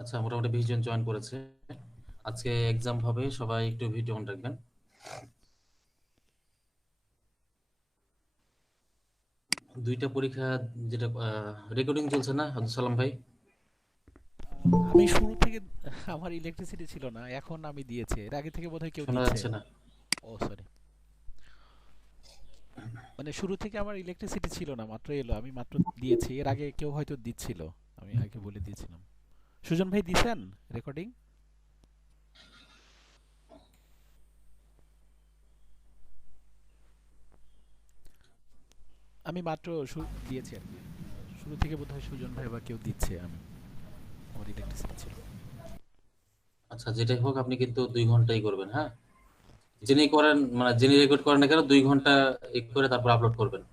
আচ্ছা, মোটামুটি 20 জন জয়েন করেছে। আজকে এক্সাম হবে, সবাই একটু ভিডিও অন রাখবেন। দুইটা পরীক্ষা, যেটা রেকর্ডিং চলছে না আব্দুল সালাম ভাই? আমি শুরু থেকে আমার ইলেকট্রিসিটি ছিল না, এখন আমি দিয়েছি। এর আগে থেকে বোধহয় কেউ শোনা দিচ্ছে। যাচ্ছে না? ও সরি, মানে শুরু থেকে আমার ইলেকট্রিসিটি ছিল না, মাত্র এলো, আমি মাত্র দিয়েছি। এর আগে কেউ হয়তো দিচ্ছিল, আমি আগে বলে দিয়েছিলাম। সুজন ভাই দিছেন রেকর্ডিং? আমি মাত্র দিয়েছি আর কি। শুরু থেকে বোধহয় সুজন ভাই বা কেউ দিচ্ছে, আমি আমার ইলেকট্রিসিটি ছিল। আচ্ছা, যেটাই হোক, আপনি কিন্তু 2 ঘন্টাই করবেন, হ্যাঁ? যিনি করেন, মানে যিনি রেকর্ড করেন না কেন, 2 ঘন্টা করে তারপর আপলোড করবেন।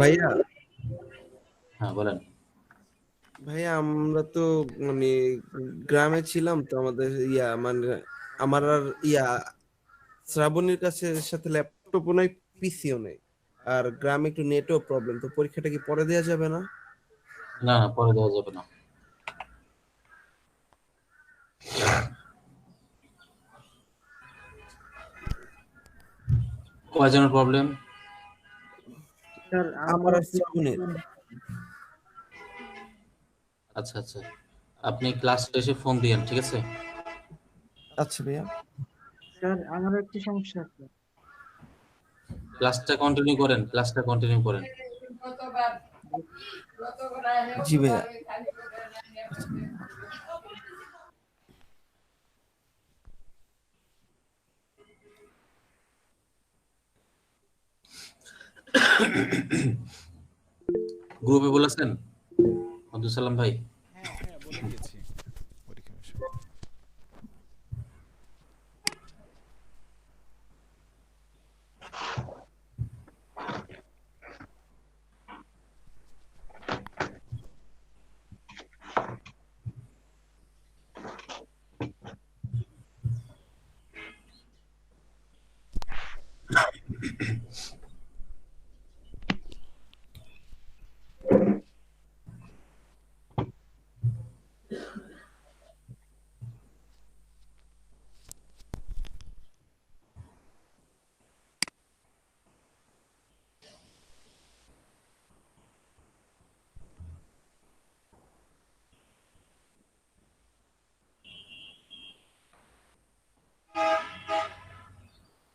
ভাইয়া হ্যাঁ, বলেন। ভাইয়া আমরা তো মানে গ্রামে ছিলাম তো, আমাদের মানে আমার আর শ্রাবণীর কাছে সাথে ল্যাপটপও নাই, পিসিও নেই। আর গ্রামে একটু নেটও প্রবলেম, তো পরীক্ষাটা কি পরে দেওয়া যাবে না? না না, পরে দেওয়া যাবে না। কয়জনের প্রবলেম? স্যার আমার আমার আর শ্রাবণীর। আচ্ছা আচ্ছা, আপনি ক্লাস শেষে ফোন দিয়েন, ঠিক আছে? আচ্ছা ভাইয়া। স্যার আমারও একটি সমস্যা আছে। ক্লাসটা কন্টিনিউ করেন, ক্লাসটা কন্টিনিউ করেন। জি ভাইয়া। আচ্ছা। গ্রুপে বলেছেন আব্দুল সালাম ভাই? হ্যাঁ হ্যাঁ, বলে দিয়েছি পরীক্ষা বিষয়ে।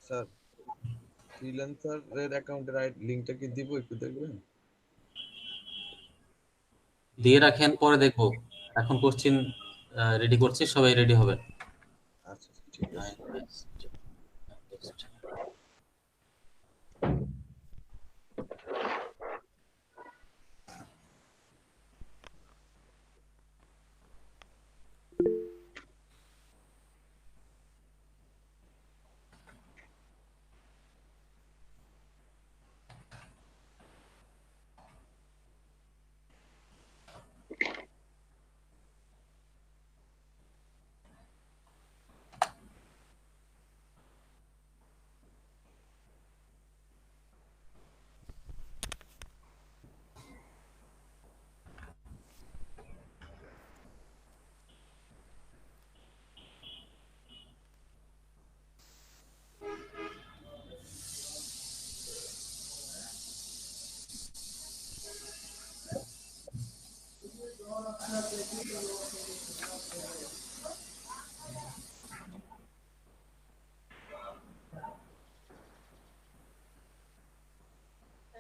স্যার, ফ্রিল্যান্সারের অ্যাকাউন্টের লিংকটা কি দিব, একটু দেখবেন? দিয়ে রাখেন, পরে দেখবো। এখন কোশ্চিন রেডি করছি, সবাই রেডি হবেন। আচ্ছা আচ্ছা, ঠিক আছে।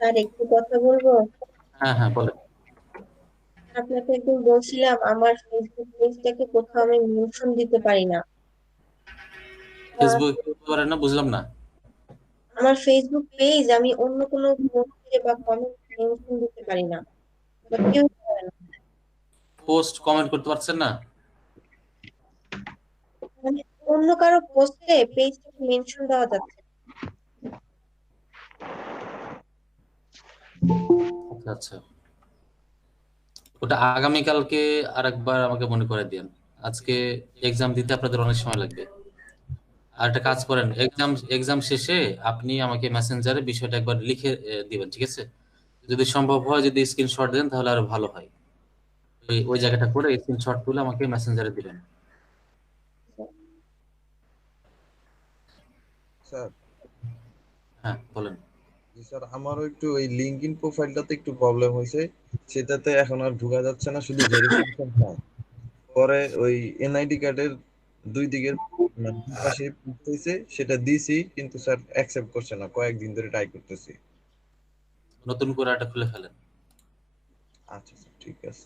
আর একটু কথা বলবো। হ্যাঁ হ্যাঁ, বলেন। আপনাকে একদিন বলছিলাম আমার ফেসবুক পেজটাকে কোথাও আমি মেনশন দিতে পারি না। আহ, ফেসবুক করতে পারেন না, বুঝলাম না। আমার ফেসবুক পেজ আমি অন্য কোনো পোস্টে বা কমেন্ট মেনশন দিতে পারি না, বা কেউ করে না। পোস্ট কমেন্ট করতে পারছেন না? মানে অন্য কারো পোস্টে পেজটাকে মেনশন দেওয়া যাচ্ছে আচ্ছা আচ্ছা, ওটা আগামীকালকে আরেকবার আমাকে মনে করে দিন। আজকে এক্সাম দিতে আপনাদের অনেক সময় লাগবে। আর একটা কাজ করেন, এক্সাম এক্সাম শেষে আপনি আমাকে মেসেঞ্জারে বিষয়টা একবার লিখে দিবেন, ঠিক আছে? যদি সম্ভব হয়, যদি স্ক্রিনশট দেন তাহলে আরো ভালো হয়। ওই ওই জায়গাটা করে স্ক্রিনশট তুলে আমাকে মেসেঞ্জারে দিবেন। স্যার। হ্যাঁ বলেন। জি স্যার, আমারও একটু ওই লিঙ্কডইন প্রোফাইলটাতে একটু প্রবলেম হয়েছে। সেটাতে এখন আর ঢোকা যাচ্ছে না, শুধু ভেরিফিকেশন হয়। পরে ওই এনআইডি কার্ডের দুই দিকের মানে দুই পাশে হয়েছে, সেটা দিছি কিন্তু স্যার অ্যাকসেপ্ট করছে না, কয়েকদিন ধরে ট্রাই করতেছি। নতুন করে একটা খুলে ফেলেন। আচ্ছা স্যার, ঠিক আছে।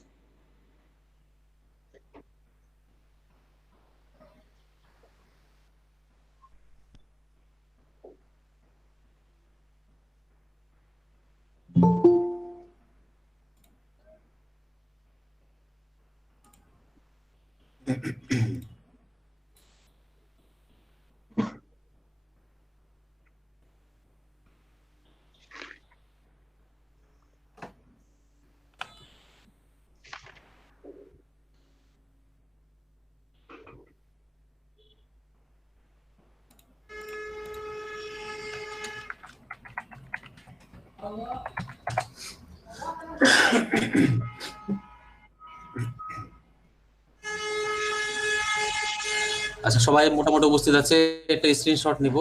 আচ্ছা, সবাই মোটামুটি উপস্থিত আছে। একটা স্ক্রিনশট নিব,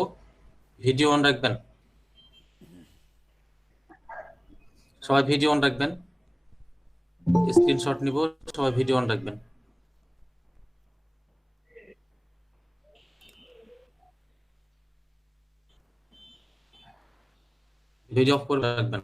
ভিডিও অন রাখবেন। সবাই ভিডিও অন রাখবেন, স্ক্রিনশট নিব, সবাই ভিডিও অন রাখবেন। ভিডিও অফ করে রাখবেন।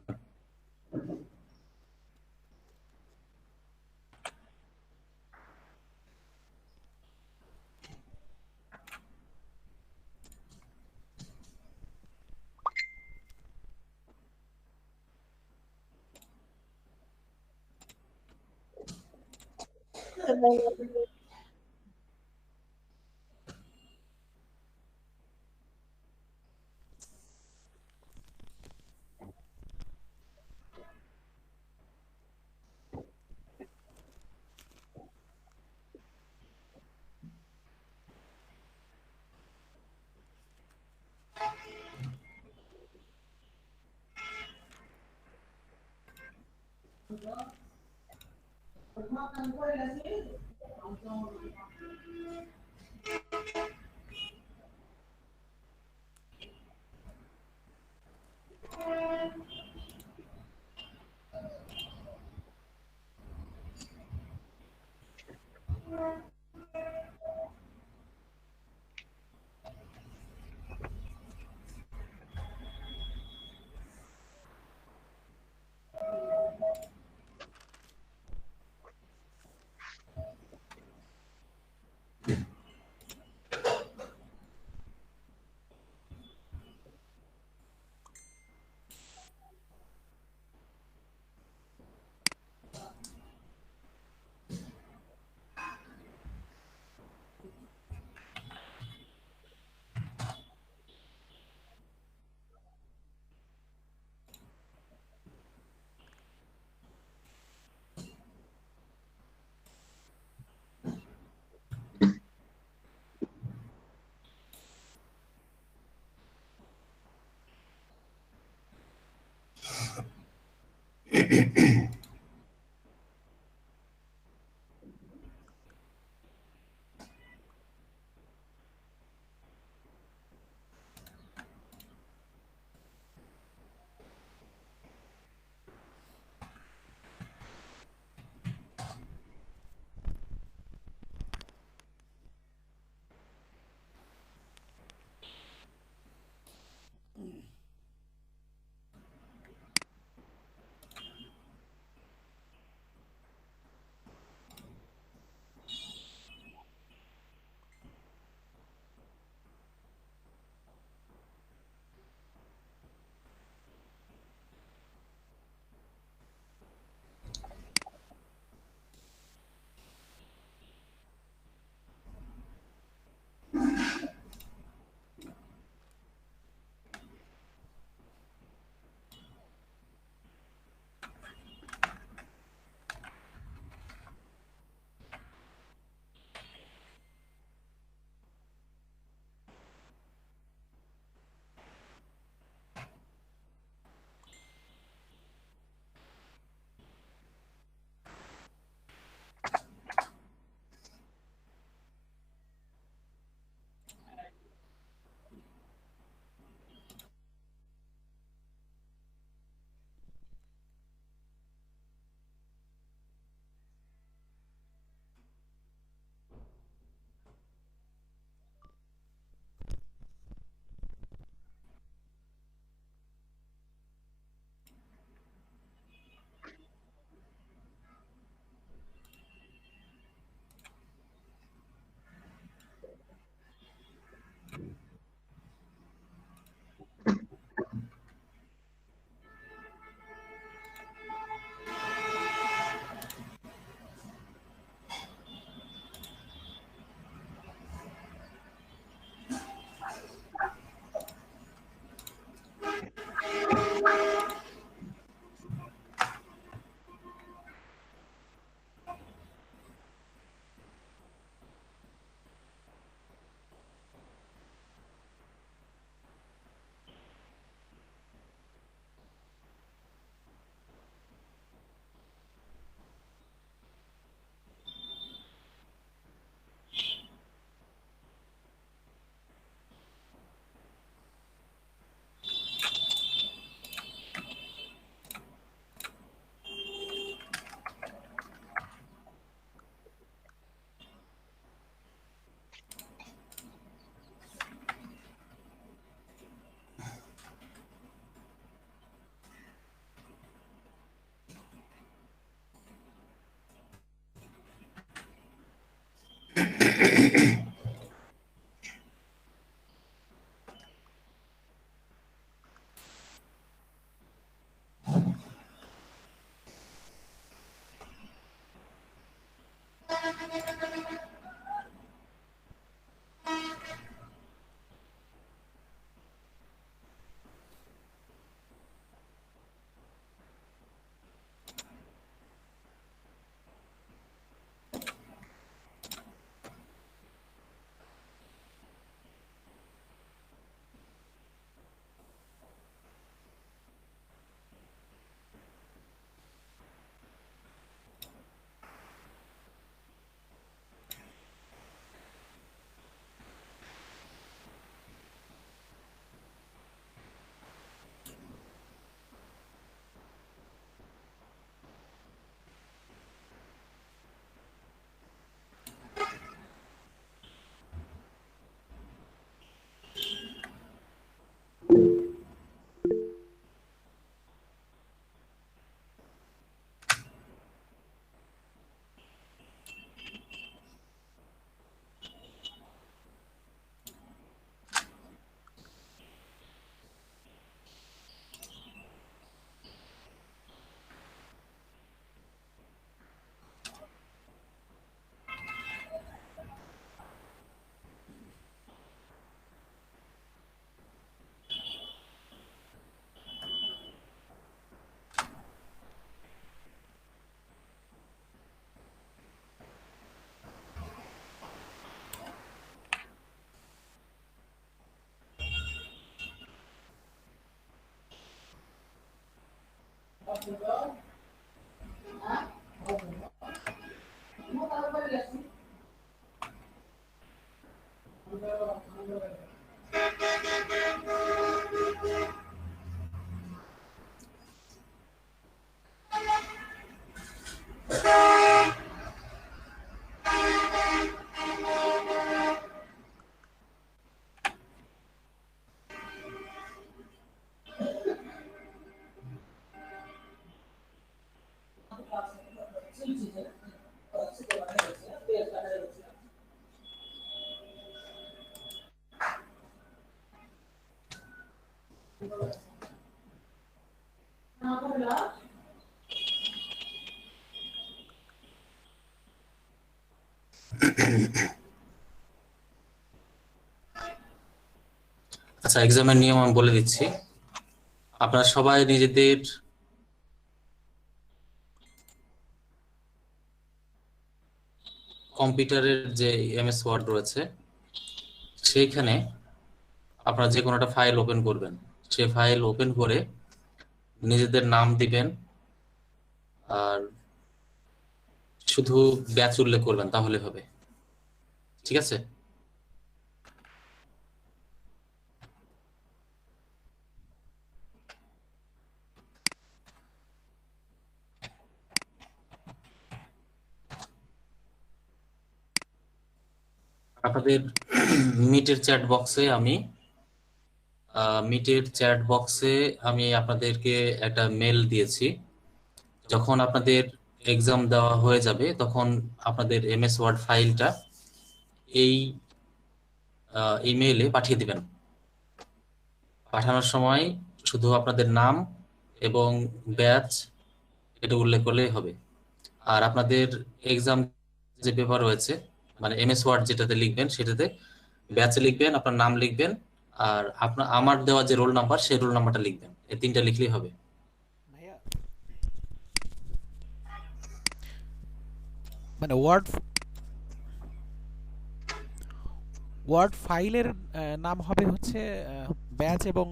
আচ্ছা, এক্সামের নিয়ম আমি বলে দিচ্ছি। আপনারা সবাই নিজেদের কম্পিউটারের যে এমএস ওয়ার্ড রয়েছে সেইখানে আপনারা যে কোনো একটা ফাইল ওপেন করবেন। সেই ফাইল ওপেন করে নিজেদের নাম দিবেন আর শুধু ব্যাচ উল্লেখ করবেন, তাহলে হবে। ঠিক আছে? আপনাদের মিটের চ্যাট বক্সে আমি আপনাদেরকে একটা মেল দিয়েছি। যখন আপনাদের এক্সাম দেওয়া হয়ে যাবে তখন আপনাদের এমএস ওয়ার্ড ফাইলটা এই ইমেইলে পাঠিয়ে দিবেন। পাঠানোর সময় শুধু আপনাদের নাম এবং ব্যাচ এটা উল্লেখ করলেই হবে। আর আপনাদের এক্সাম যে পেপার রয়েছে, মানে এমএস ওয়ার্ড যেটাতে লিখবেন সেটাতে ব্যাচ লিখবেন, আপনার নাম লিখবেন, আর আমার দেওয়া যে রোল নাম্বার সেই রোল নাম্বারটা লিখবেন। এই তিনটা লিখলেই হবে। ভাইয়া মানে ওয়ার্ড ফাইলের নাম হবে হচ্ছে ব্যাচ এবং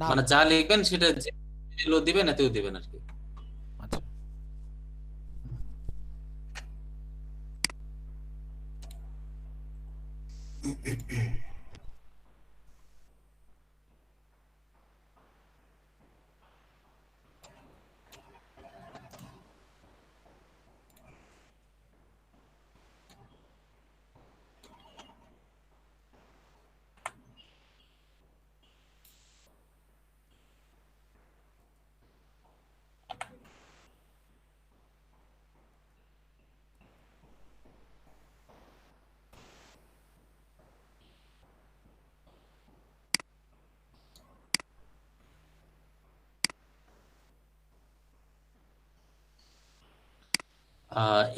নাম। মানে যা লিখবেন সেটা যেগুলো দিবেন এতেও দিবেন আর কি। আচ্ছা,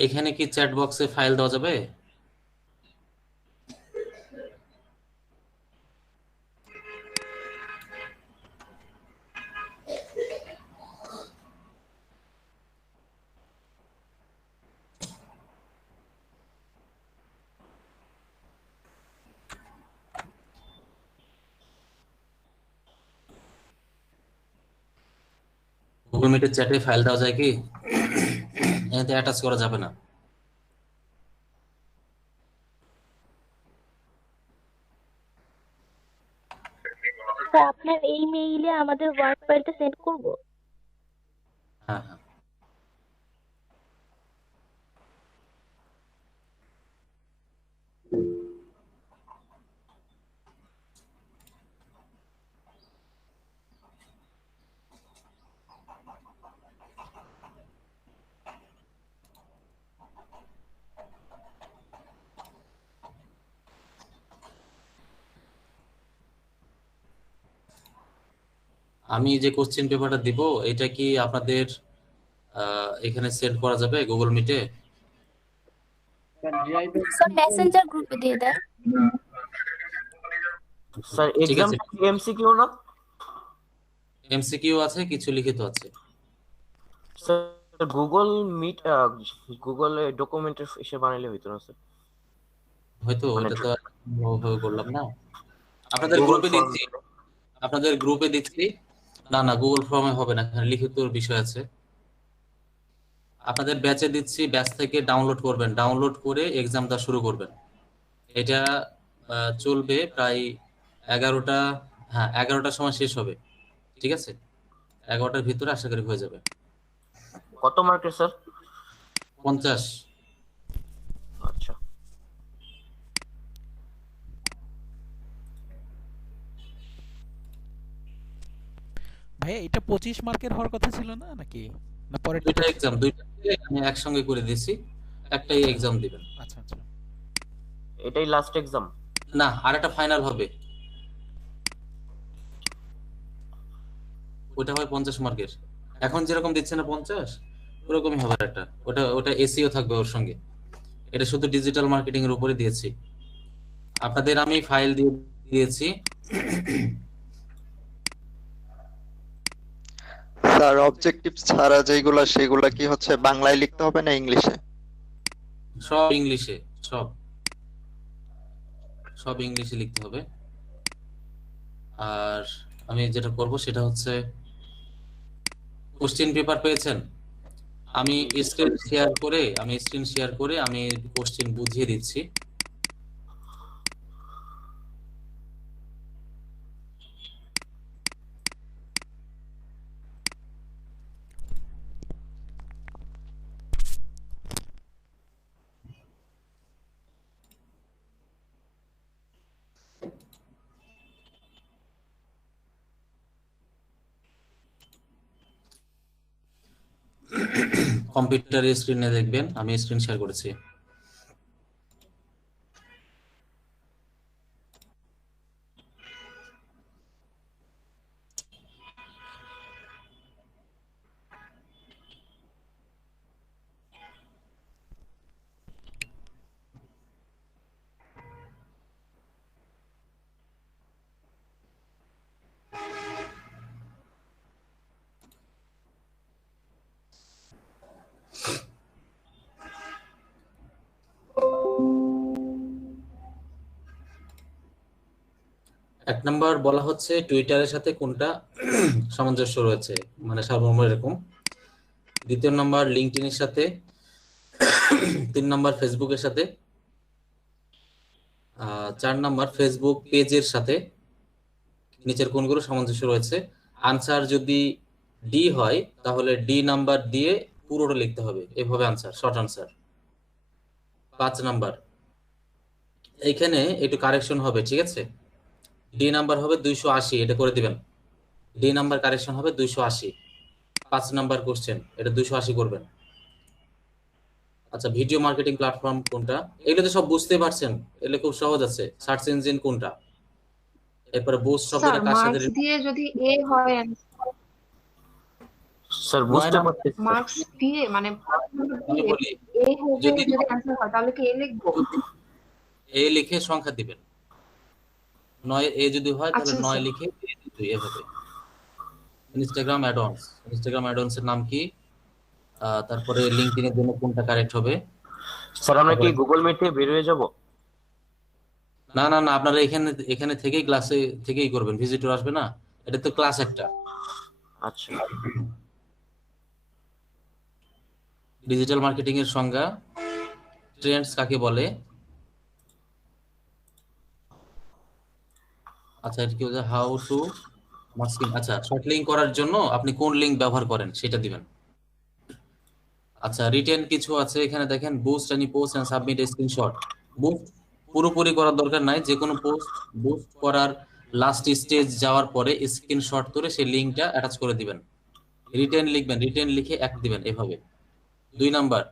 এখানে কি চ্যাট বক্সে ফাইল দেওয়া যাবে? গুগল মিটের চ্যাটে ফাইল দেওয়া যায় কি? এতে অ্যাটাচ করা যাবে না। স্যার আপনার এই মেইলে আমাদের ওয়ার্ক ফাইলটা সেন্ড করব? হ্যাঁ হ্যাঁ। আমি যে কোশ্চেন পেপারটা দিব এটা কি আপনাদের এখানে সেন্ড করা যাবে গুগল মিটে? স্যার মেসেঞ্জার গ্রুপে দিয়ে দেন। স্যার ঠিক এক্সাম আছে, এমসিকিউ না? এমসিকিউ আছে, কিছু লিখিত আছে। স্যার গুগল মিট গুগল ডকুমেন্টের এসে বানাইলে হইতো না স্যার? হয়তো মানে এটা তো ওভাবে করলাম না। আপনাদের গুগল গ্রুপে ফর্ম। দিচ্ছি, আপনাদের গ্রুপে দিচ্ছি। না গুগল ফর্মে হবে না, এখানে লিখিত বিষয় আছে। আপনাদের ব্যাচে দিচ্ছি, ব্যাচ থেকে ডাউনলোড করবেন, ডাউনলোড করে এক্সাম দেওয়া শুরু করবেন। এটা চলবে প্রায় 11টা, হ্যাঁ 11টার সময় শেষ হবে, ঠিক আছে? 11টার ভিতরে আশা করি হয়ে যাবে। কত মার্কের স্যার? 50। আচ্ছা, ভাইয়া এটা 25 মার্কের হওয়ার কথা ছিল না নাকি? না পরেরটা? দুইটা এক্সাম, দুইটাকে আমি একসঙ্গে করে দিয়েছি, একটাই এক্সাম দিবেন। আচ্ছা আচ্ছা। এটাই লাস্ট এক্সাম? না, আর একটা ফাইনাল হবে, ওটা হয় 50 মার্কের। এখন যেরকম দিচ্ছে না 50, ওরকমই হবে একটা, ওটা এসিও থাকবে ওর সঙ্গে। এটা শুধু ডিজিটাল মার্কেটিং এর উপরে দিয়েছি। আপনাদের আমি ফাইল দিয়ে দিয়েছি। স্যার অবজেক্টিভ ছাড়া যেগুলা সেগুলা কি হচ্ছে বাংলায় লিখতে হবে না ইংলিশে? সব ইংলিশে, সব ইংলিশে লিখতে হবে। আর আমি যেটা করব সেটা হচ্ছে, কোশ্চেন পেপার পেয়েছেন? আমি স্ক্রিন শেয়ার করে আমি কোশ্চেন বুঝিয়ে দিচ্ছি। কম্পিউটারের স্ক্রিনে দেখবেন, আমি স্ক্রিন শেয়ার করেছি। এক নম্বর বলা হচ্ছে টুইটারের সাথে কোনটা সামঞ্জস্য রয়েছে, মানে সারমর্ম এরকম। দ্বিতীয় নম্বর লিঙ্কডইনের সাথে। 3 নম্বর ফেসবুকের সাথে। 4 নম্বর ফেসবুক পেজের সাথে। নিচের কোনগুলো সামঞ্জস্য রয়েছে? আনসার যদি ডি হয় তাহলে ডি নাম্বার দিয়ে পুরোটা লিখতে হবে, এভাবে আনসার, শর্ট আনসার। 5 নাম্বার, এইখানে একটু কারেকশন হবে, ঠিক আছে? ডি নাম্বার হবে 280, এটা করে দিবেন। ডি নাম্বার কারেকশন হবে 280। 5 নাম্বার কোশ্চেন, এটা 280 করবেন। আচ্ছা, ভিডিও মার্কেটিং প্ল্যাটফর্ম কোনটা? এগুলো তো সব বুঝতে পারছেন, এগুলো খুব সহজ আছে। সার্চ ইঞ্জিন কোনটা? এরপরে বুস্ট স্যার শব্দটা কার সাথে? মার্কস দিয়ে যদি এ হয় স্যার বুঝতে পারতেছি স্যার। মার্কস দিয়ে মানে আমি বলি, এ হবে যদি যদি অ্যান্সার হয় তাহলে কি এ লিখবো? এ লিখে সংখ্যা দিবেন। 9 এ যদি হয় তাহলে আচ্ছা 9 স্যার। লিখে দুই এভাবে। ইনস্টাগ্রাম অ্যাডন্স এর নাম কি? তারপরে লিঙ্কডইনের জন্য কোনটা কারেক্ট হবে? স্যার আমরা কি তারপরে গুগল মিট থেকে বের হয়ে যাব? না, আপনারা এখানে থেকেই ক্লাসে থেকেই করবেন, ভিজিটর আসবে না, এটা তো ক্লাস একটা। আচ্ছা, ডিজিটাল মার্কেটিং এর সংজ্ঞা, ট্রেন্ডস কাকে বলে? আচ্ছা, এটা কি হচ্ছে হাউ টু মাস্কিং। আচ্ছা, শর্ট লিঙ্ক করার জন্য আপনি কোন লিঙ্ক ব্যবহার করেন সেটা দিবেন। আচ্ছা, রিটেন কিছু আছে এখানে দেখেন, boost any post and submit a screenshot. Boost পুরোপুরি করার দরকার নাই, যে কোনো পোস্ট বুস্ট করার লাস্ট স্টেজ যাওয়ার পরে স্ক্রিনশট করে সেই লিঙ্কটা অ্যাটাচ করে দিবেন। রিটেন লিখবেন, রিটেন লিখে এক দিবেন এভাবে। 2 নাম্বার,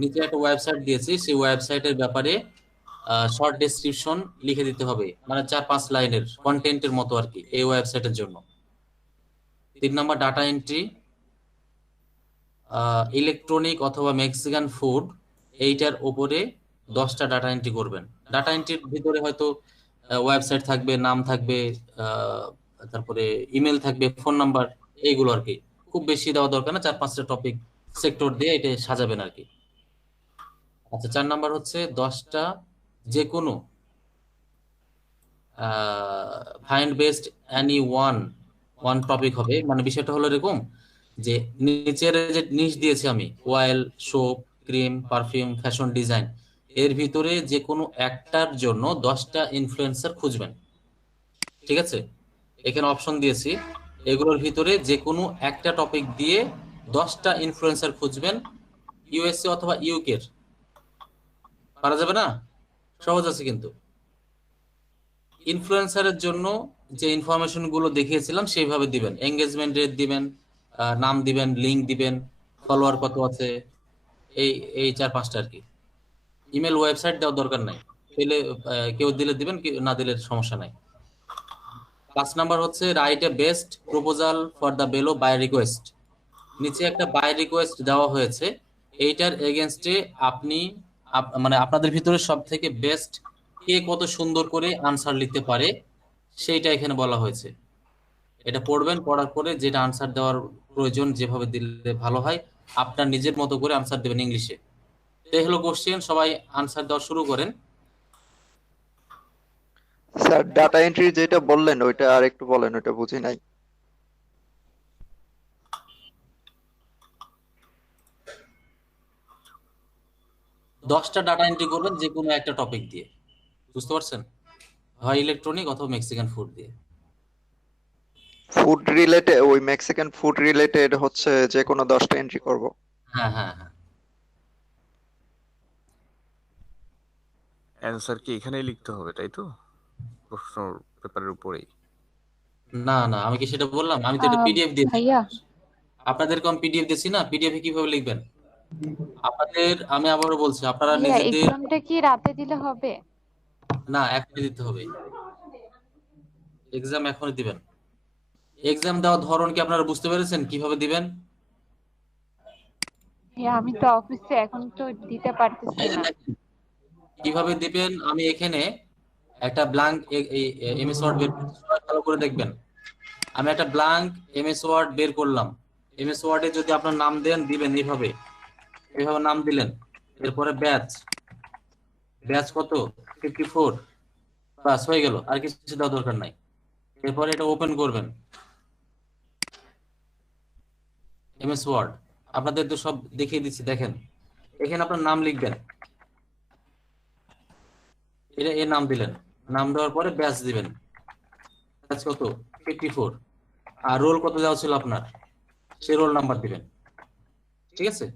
নিচে একটা ওয়েবসাইট দিয়েছি, সেই ওয়েবসাইটের ব্যাপারে শর্ট ডেসক্রিপশন লিখে দিতে হবে, মানে 4-5 লাইনের কন্টেন্টের মতো আর কি, এই ওয়েবসাইটের জন্য। 3 নাম্বার ডাটা এন্ট্রি, ইলেকট্রনিক অথবা মেক্সিকান ফুড, এইটার উপরে 10টা ডাটা এন্ট্রি করবেন। ডাটা এন্ট্রির ভিতরে হয়তো ওয়েবসাইট থাকবে, নাম থাকবে, তারপরে ইমেল থাকবে, ফোন নাম্বার, এইগুলো আর কি। খুব বেশি দেওয়া দরকার না, 4-5টা টপিক সেক্টর দিয়ে এটা সাজাবেন আর কি। আচ্ছা, 4 নাম্বার হচ্ছে 10টা যে কোনো find best any one topic হবে, মানে বিষয়টা হলো এরকম যে নিচের যে নিশ দিয়েছি আমি, oil, soap, cream, perfume, fashion design, এর ভিতরে যে কোনো একটার জন্য 10টা ইনফ্লুয়েন্সার খুঁজবেন। ঠিক আছে, এখানে অপশন দিয়েছি, এগুলোর ভিতরে যে কোনো একটা টপিক দিয়ে 10টা ইনফ্লুয়েন্সার খুঁজবেন, ইউএসএ অথবা ইউকের। পারা যাবে না? সহজ আছে কিন্তু। ইনফ্লুয়েন্সারের জন্য যে ইনফরমেশন গুলো দেখিয়েছিলাম সেইভাবে দিবেন, এঙ্গেজমেন্ট রেট দিবেন, নাম দিবেন, লিংক দিবেন, ফলোয়ার কত আছে, এই এই 4-5টা আর কি। ইমেল, ওয়েবসাইট দেওয়ার দরকার নাই, পেলে কেউ দিলে দিবেন, কেউ না দিলে সমস্যা নাই। 5 নাম্বার হচ্ছে write a best proposal for the below buy request. নিচে একটা বাই রিকোয়েস্ট দেওয়া হয়েছে, এইটার এগেনস্টে আপনি মানে আপনাদের ভিতরে সব থেকে বেস্ট কে কত সুন্দর করে আনসার লিখতে পারে সেইটা এখানে বলা হয়েছে। এটা পড়বেন, পড়ার পরে যেটা আনসার দেওয়ার প্রয়োজন যেভাবে দিলে ভালো হয় আপনার নিজের মতো করে আনসার দেবেন ইংলিশে। এই হলো কোশ্চেন, সবাই আনসার দেওয়া শুরু করেন। স্যার ডাটা এন্ট্রি যেটা বললেন ওইটা আর একটু বলেন, ওইটা বুঝি নাই। 10টা ডাটা এন্ট্রি করবেন যে কোনো একটা টপিক দিয়ে, বুঝতে পারছেন? হয় ইলেকট্রনিক অথবা মেক্সিকান ফুড দিয়ে। ফুড রিলেটেড, ওই মেক্সিকান ফুড রিলেটেড হচ্ছে যে কোনো 10টা এন্ট্রি করব। হ্যাঁ হ্যাঁ হ্যাঁ। অ্যান্সার কি এখানেই লিখতে হবে, তাই তো? প্রশ্ন পেপারের উপরেই? না না, আমি কি সেটা বললাম? আমি তো এটা পিডিএফ দিয়েছি ভাইয়া আপনাদেরকে, আমি পিডিএফ দিয়েছি না, পিডিএফ এ কিভাবে লিখবেন আপনাদের? আমি আবারও বলছি, আপনারা ভাইয়া নিজেদের, এক্সামটা কি রাতে দিলে হবে? না এখনই দিতে হবে, এক্সাম এখনই দিবেন। এক্সাম দেওয়ার ধরন কি আপনারা বুঝতে পেরেছেন কিভাবে দিবেন? ভাইয়া আমি তো অফিসে, এখন তো দিতে পারতেছি এই যে না। দেখেন, কিভাবে দিবেন, আমি এখানে একটা ব্ল্যাঙ্ক এমএস ওয়ার্ড বের করছি, সবাই ভালো করে দেখবেন। আমি একটা ব্ল্যাঙ্ক এমএস ওয়ার্ড বের করলাম। এমএস ওয়ার্ডে যদি আপনার নাম দেন, দিবেন এইভাবে, এইভাবে নাম দিলেন। এরপরে ব্যাচ, ব্যাচ কত, 54, বাস হয়ে গেল, আর কিছু দেওয়ার দরকার নাই। এরপরে এটা ওপেন করবেন, এমএস ওয়ার্ড আপনাদের তো সব দেখিয়ে দিচ্ছি, দেখেন এখানে আপনার নাম লিখবেন, এটা এর নাম দিলেন, নাম দেওয়ার পরে ব্যাচ দিবেন, ব্যাচ কত, 54, আর রোল কত দেওয়া ছিল আপনার, সে রোল নাম্বার দিবেন। ঠিক আছে,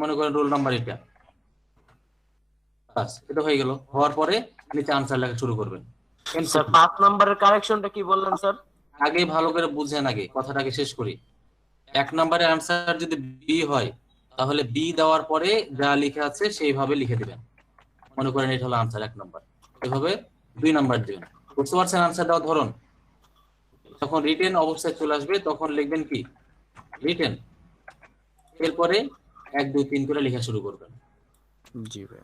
মনে করেন রোল নাম্বার এটা, বাস এটা হয়ে গেল। হওয়ার পরে নিচে আনসার লেখা শুরু করবেন। স্যার 5 নাম্বারের কারেকশনটা কি বললেন স্যার? আগে ভালো করে বুঝেন, আগে কথাটাকে শেষ করি। 1 নম্বরের আনসার যদি বি হয় তাহলে বি দেওয়ার পরে যা লিখে আছে সেইভাবে লিখে দিবেন। মনে করেন এটা হলো আনসার 1 নম্বর, এভাবে 2 নাম্বার দিবেন। বুঝতে পারছেন আনসার দেওয়ার ধরন? যখন রিটেন অবস্থায় চলে আসবে তখন লিখবেন কি, রিটেন, এরপরে 1 2 3 করে লেখা শুরু করবেন। জি ভাই,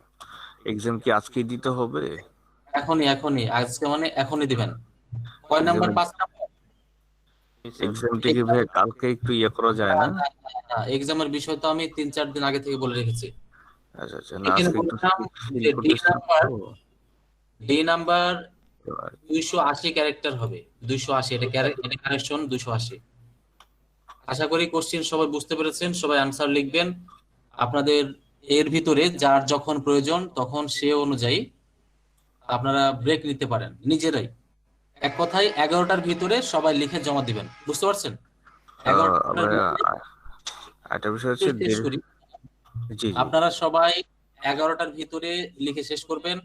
এক্সাম কি আজকেই দিতে হবে? এখনই আজকে মানে এখনই দিবেন। কয় নাম্বার? 5 নাম্বার। এক্সামটা কি ভাই কালকে একটু ইয়ে করা যায় না? এক্সামের বিষয় তো আমি 3-4 দিন আগে থেকে বলে রেখেছি। আচ্ছা আচ্ছা, না এখানে আজকে একটু বললাম ফিল যে করতেছি তো। ডি নাম্বার 280 ক্যারেক্টার হবে, 280, এটা কারেকশন 280। আশা করি কোশ্চেন সবাই বুঝতে পেরেছেন, সবাই আনসার লিখবেন। আপনাদের এর ভিতরে যার যখন প্রয়োজন তখন সে অনুযায়ী আপনারা ব্রেক নিতে পারেন নিজেরাই। এক কথায় 11টার ভিতরে সবাই লিখে জমা দিবেন, বুঝতে পারছেন? 11টার একটা বিষয় হচ্ছে শেষ করি। জি জি, আপনারা সবাই 11টার ভিতরে লিখে শেষ করবেন।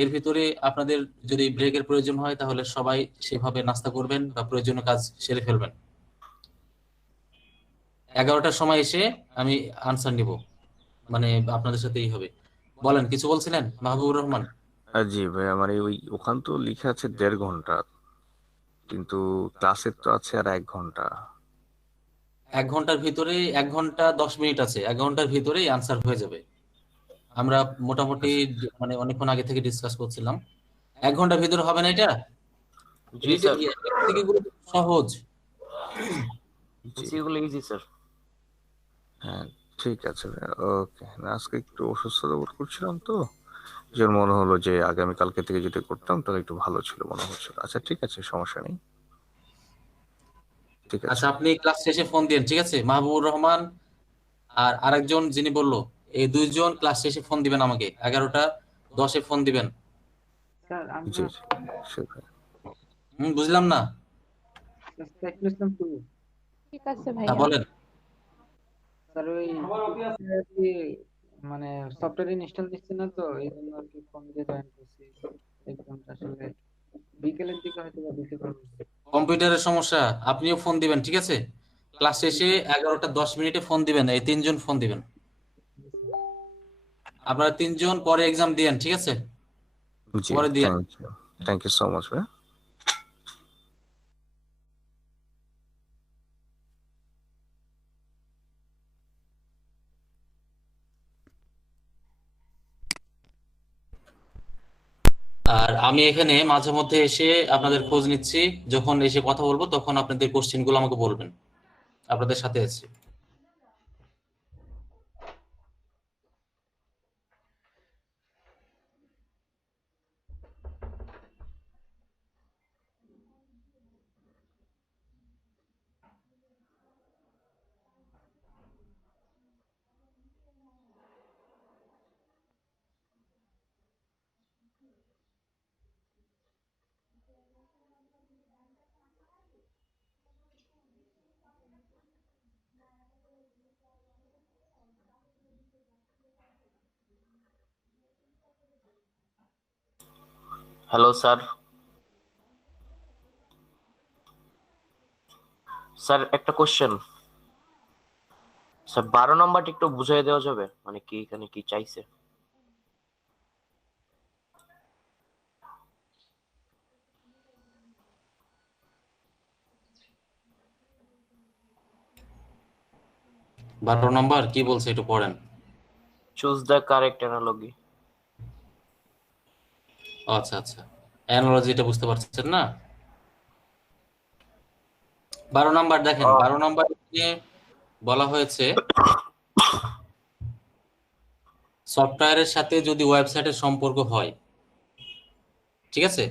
এর ভিতরে আপনাদের যদি ব্রেকের প্রয়োজন হয় তাহলে সবাই সেভাবে নাস্তা করবেন বা প্রয়োজনীয় কাজ সেরে ফেলবেন। 11টার সময় এসে আমি আনসার নিব, মানে আপনাদের সাথেই হবে। বলেন, কিছু বলছিলেন মাহবুবুর রহমান? জি ভাই, আমার ওই ওখান তো লিখে আছে 1.5 ঘন্টা, কিন্তু ক্লাসের তো আছে আর 1 ঘন্টা। 1 ঘন্টার ভিতরে, 1 ঘন্টা 10 মিনিট আছে, 1 ঘন্টার ভিতরেই আনসার হয়ে যাবে। আমরা মোটামুটি মানে অনেকক্ষণ আগে থেকে ডিসকাস করছিলাম। 1 ঘন্টার ভিতরে হবে না এটা? জি স্যার, এগুলো সহজ। এগুলো ইজি স্যার। হ্যাঁ ঠিক আছে ভাই, ওকে। আজকে একটু অসুস্থতা বোধ করছিলাম তো, এজন্য মনে হলো যে আগামীকালকে থেকে যদি করতাম তাহলে একটু ভালো ছিল মনে হচ্ছিল। আচ্ছা ঠিক আছে, সমস্যা নেই, ঠিক আছে। আচ্ছা, আপনি ক্লাস শেষে ফোন দিন, ঠিক আছে? মাহবুবুর রহমান আর আরেকজন যিনি বললো, এই দুইজন ক্লাস শেষে ফোন দিবেন আমাকে, 11টা 10-এ ফোন দিবেন। স্যার জি আমরা জি, sure ভাই। বুঝলাম না। সাইফুল ইসলাম টু। ঠিক আছে হ্যাঁ, ভাইয়া। বলেন। স্যার ওই আর কি মানে সফটওয়্যার ইনস্টল দিচ্ছে না, তো এই জন্য আর কি ফোন দিয়ে জয়েন করছি এক্সামটা। আসলে বিকেলের দিকে হয়তো বা দিতে পারবো। কম্পিউটারের সমস্যা, আপনিও ফোন দিবেন, ঠিক আছে? ক্লাস শেষে 11টা 10 মিনিটে ফোন দিবেন, এই তিনজন ফোন দিবেন। আপনারা তিনজন পরে এক্সাম দিয়েন, ঠিক আছে? জি, পরে দিয়েন। থ্যাংক ইউ সো মাচ ভাই। আর আমি এখানে মাঝে মধ্যে এসে আপনাদের খোঁজ নিচ্ছি, যখন এসে কথা বলবো তখন আপনাদের কোশ্চেন গুলো আমাকে বলবেন, আপনাদের সাথে আছি। Hello sir. স্যার একটা কোশ্চেন। স্যার 12 নম্বরটা একটু বুঝিয়ে দেওয়া যাবে, মানে কি এখানে কি চাইছে? বারো নম্বর কি বলছে একটু পড়েন। Choose the correct analogy. আচ্ছা আচ্ছা, অ্যানালজিটা বুঝতে পারছেন না? 12 নম্বর দেখেন, 12 নম্বর নিয়ে বলা হয়েছে সফটওয়্যারের সাথে যদি ওয়েবসাইটের সম্পর্ক হয়, ঠিক আছে?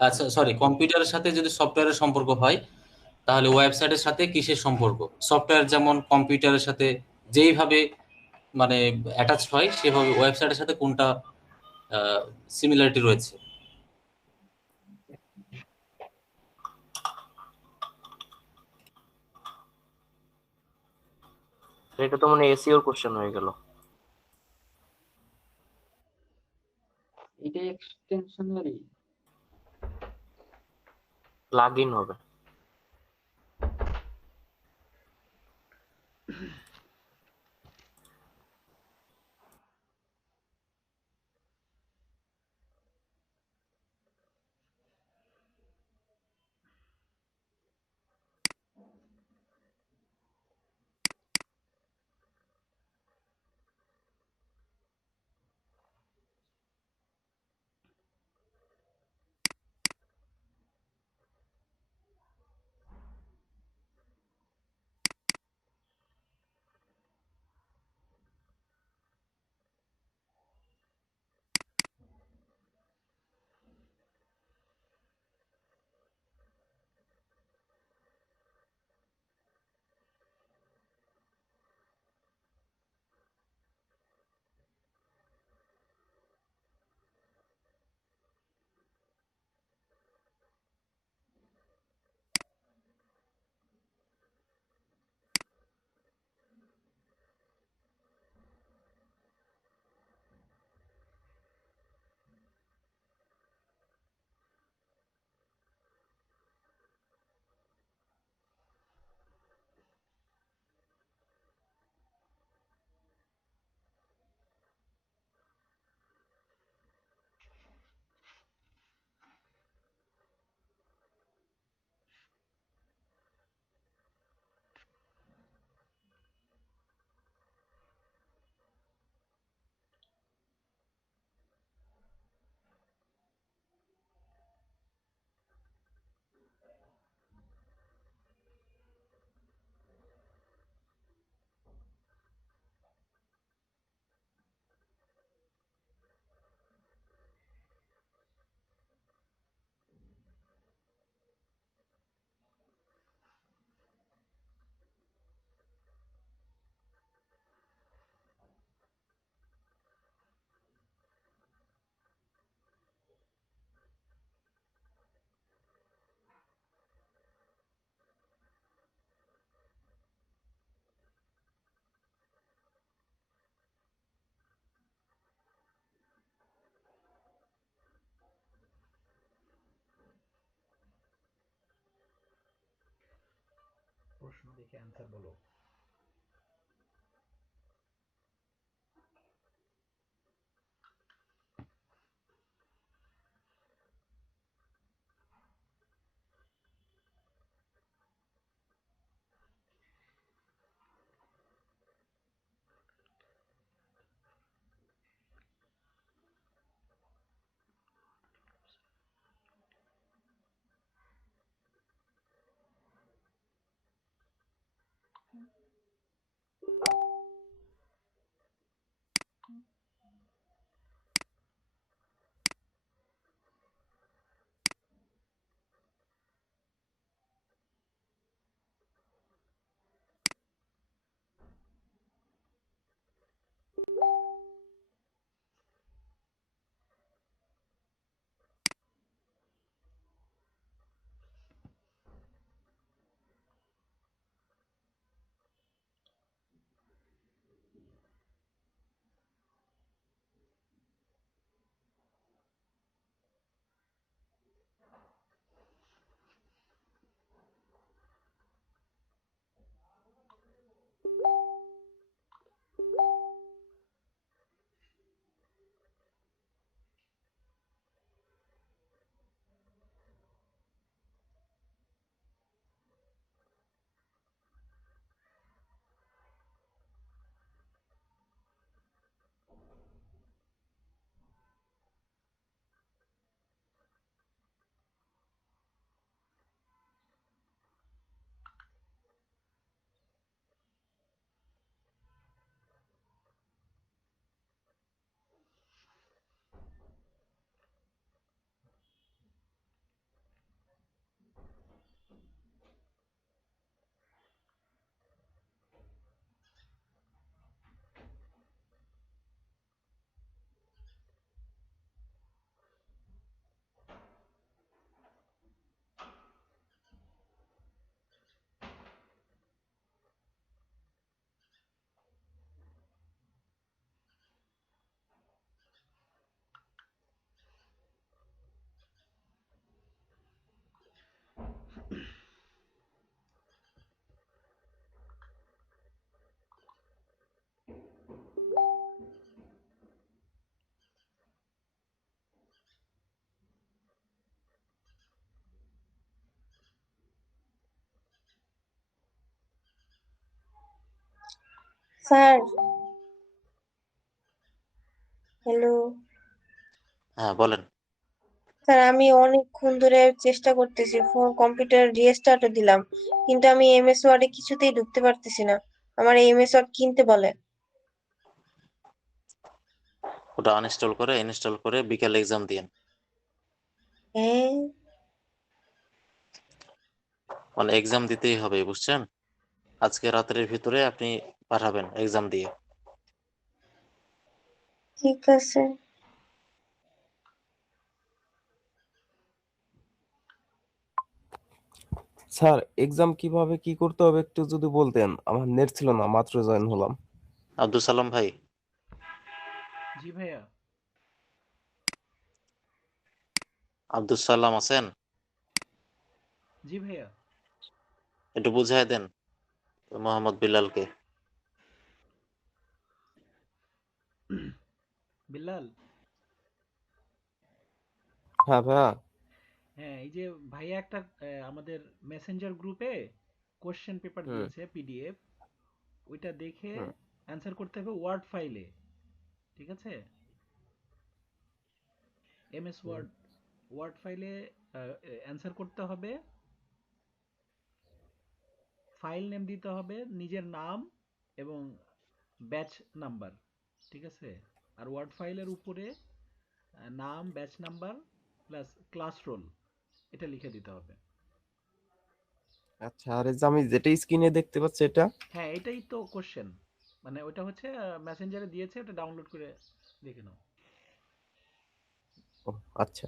আচ্ছা সরি, কম্পিউটারের সাথে যদি সফটওয়্যারের সম্পর্ক হয়, তাহলে ওয়েবসাইটের সাথে কিসের সম্পর্ক? সফটওয়্যার যেমন কম্পিউটারের সাথে যেইভাবে মানে অ্যাটাচ হয়, সেভাবে ওয়েবসাইটের সাথে কোনটা সিমিলারিটি রয়েছে? এটা তো মানে এসইওর কোশ্চেন হয়ে গেল। এটা এক্সটেনশনারি। প্লাগ ইন হবে। দেখে অ্যান্সার বলো। স্যার, হ্যালো হ্যাঁ বলেন। স্যার, আমি অনেকক্ষণ ধরে চেষ্টা করতেছি, ফোন কম্পিউটার রিস্টার্টও দিলাম, কিন্তু আমি এমএস ওয়ার্ডে কিছুতেই ঢুকতে পারতেছি না। আমার এমএস ওয়ার্ড কিনতে বলে। ওটা আনইনস্টল করে ইনস্টল করে বিকেল এক্সাম দিয়েন। হ্যাঁ, মানে এক্সাম দিতেই হবে, বুঝছেন? আজকে রাতের ভিতরে আপনি পাঠাবেন এক্সাম দিয়ে। ঠিক আছে। স্যার, এক্সাম কিভাবে কি করতে হবে একটু যদি বলতেন, আমার নেট ছিল না, মাত্র জয়েন হলাম। আব্দুল সালাম ভাই, জি ভাইয়া। আব্দুল সালাম আছেন? জি ভাইয়া। একটু বুঝাই দেন মোহাম্মদ বিলালকে। বিল্লাল, হ্যাঁ ভাইয়া। হ্যাঁ এই যে ভাইয়া একটা আমাদের মেসেঞ্জার গ্রুপে কোশ্চেন পেপার হুম দিয়েছে পিডিএফ, ওইটা দেখে হুম অ্যান্সার করতে হবে ওয়ার্ড ফাইলে। ঠিক আছে? এমএস হুম। ওয়ার্ড ওয়ার্ড ফাইলে অ্যান্সার করতে হবে। ফাইল নেম দিতে হবে নিজের নাম এবং ব্যাচ নাম্বার। ঠিক আছে? আর ওয়ার্ড ফাইলের উপরে নাম, batch number plus class roll এটা লিখে দিতে হবে। আচ্ছা, আর এই যে আমি যেটা স্ক্রিনে দেখতে পাচ্ছি এটা। হ্যাঁ, এটাই তো কোশ্চেন। মানে ওটা হচ্ছে মেসেঞ্জারে দিয়েছে, ওটা ডাউনলোড করে দেখে নাও। ও, আচ্ছা।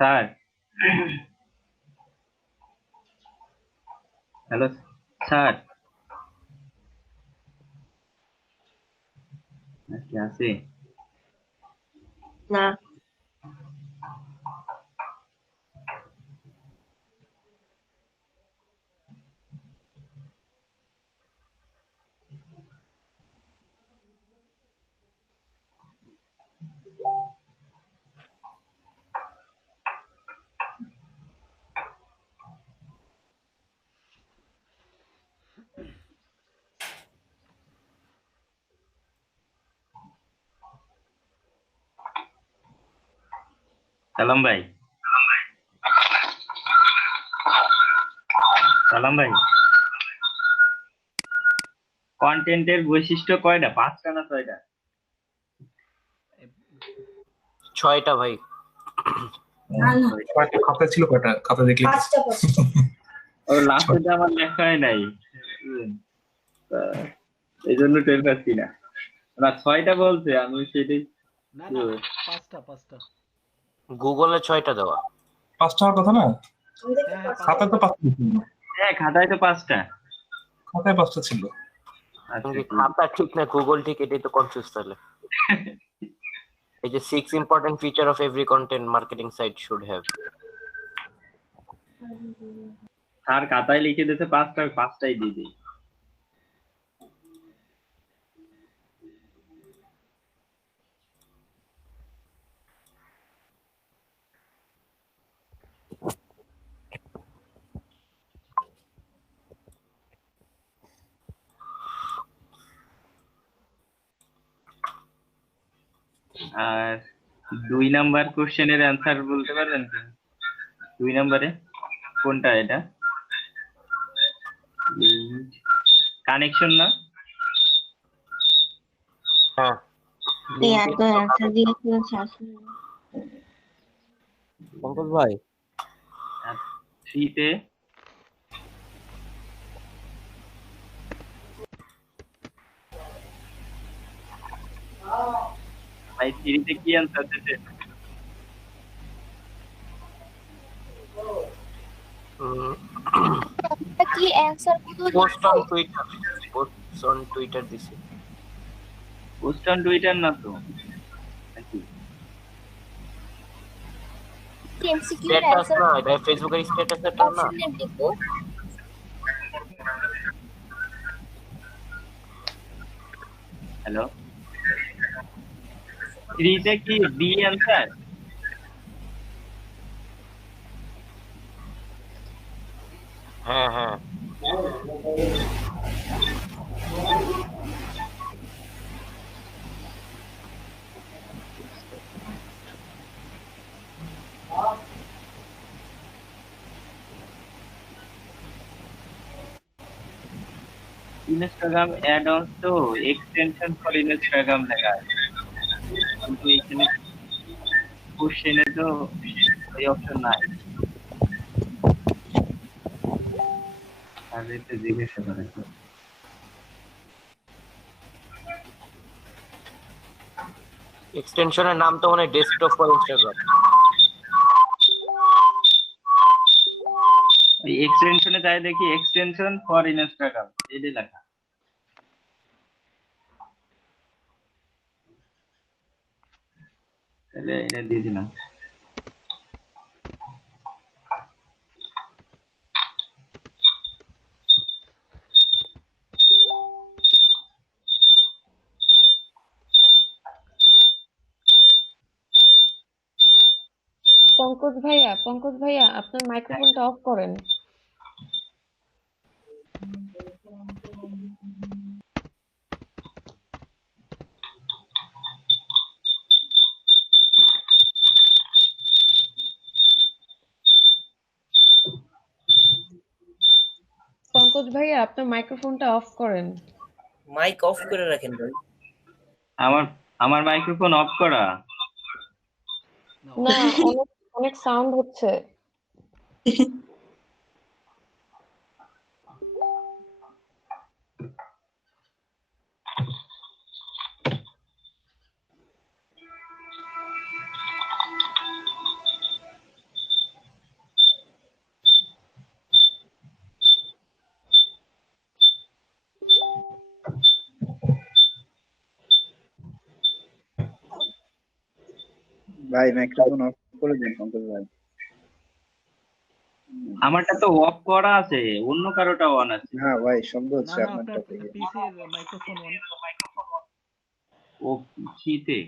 স্যার, হ্যালো স্যার, কি আছে? না, সালাম ভাই, সালাম ভাই, কন্টেন্টের বৈশিষ্ট্য কয়টা? 5টা না 6টা? 6টা ভাই। খাতা ছিল কয়টা? খাতা দেখলে ও লাস্টে আমার লেখা হয় নাই, এই জন্য টের পাচ্ছি না। না 6টা বলছে, আমি সেটাই। না না, পাঁচটা। গুগলে 6টা দেওয়া। 5টা হওয়ার কথা না? হ্যাঁ, খাতায় তো 5টা ছিল। হ্যাঁ, খাতায় তো 5টা। খাতায় 5টা ছিল। খাতা ঠিক না, গুগল ঠিক, এটাই তো কনফিউজ তাহলে। এই যে 6 important feature of every content marketing site should have. Sir খাতায় লিখে দিতে 5টা, 5টাই দিয়ে দিই। আর 2 নাম্বার কোশ্চেনের অ্যান্সার বলতে পারবেন কি? 2 নম্বরে কোনটা এটা? কানেকশন না? হ্যাঁ, পঙ্কজ ভাই, 3-তে ভাই, 3-তে কি অ্যান্সার দিতে? কি অ্যানসার গুলো পোস্ট অন টুইটার দিছে। পোস্ট অন টুইটার না তো নাকি? এমসিকিউ এর স্ট্যাটাস অ্যানসার না, এটা ফেসবুকের স্ট্যাটাস এটা না। অপশন নেম লিখবো। হ্যালো, 3-তে কি বি অ্যান্সার? হ্যাঁ হ্যাঁ, ইনস্টাগ্রাম অ্যাড অন তো এক্সটেনশন ফর ইনস্টাগ্রাম লেখা আছে, কিন্তু এখানে কোশ্চেনে তো এই অপশন নাই। আরে তো জিজ্ঞাসা করে তো। এক্সটেনশনের নাম তো মানে ডেস্কটপ ফর ইনস্টাগ্রাম। ওই এক্সটেনশনে যাই দেখি, এক্সটেনশন ফর ইনস্টাগ্রাম এটাই লেখা। তাহলে এটা দিয়ে দিলাম। পঙ্কজ ভাইয়া আপনার মাইক্রোফোনটা অফ করেন। পঙ্কজ ভাইয়া আপনার মাইক্রোফোনটা অফ করেন। মাইক অফ করে রাখেন ভাই। আমার আমার মাইক্রোফোন অফ করা? না, অনেক সাউন্ড হচ্ছে। ভাই মাইক্রোফোন অফ করে দিন পঙ্কজ ভাই। আমারটা তো অফ করা আছে, অন্য কারোটা অন আছে। না ভাই শব্দ না হচ্ছে না আপনারটা আপনার থেকে। পিসির মাইক্রোফোন অন। ও শীতে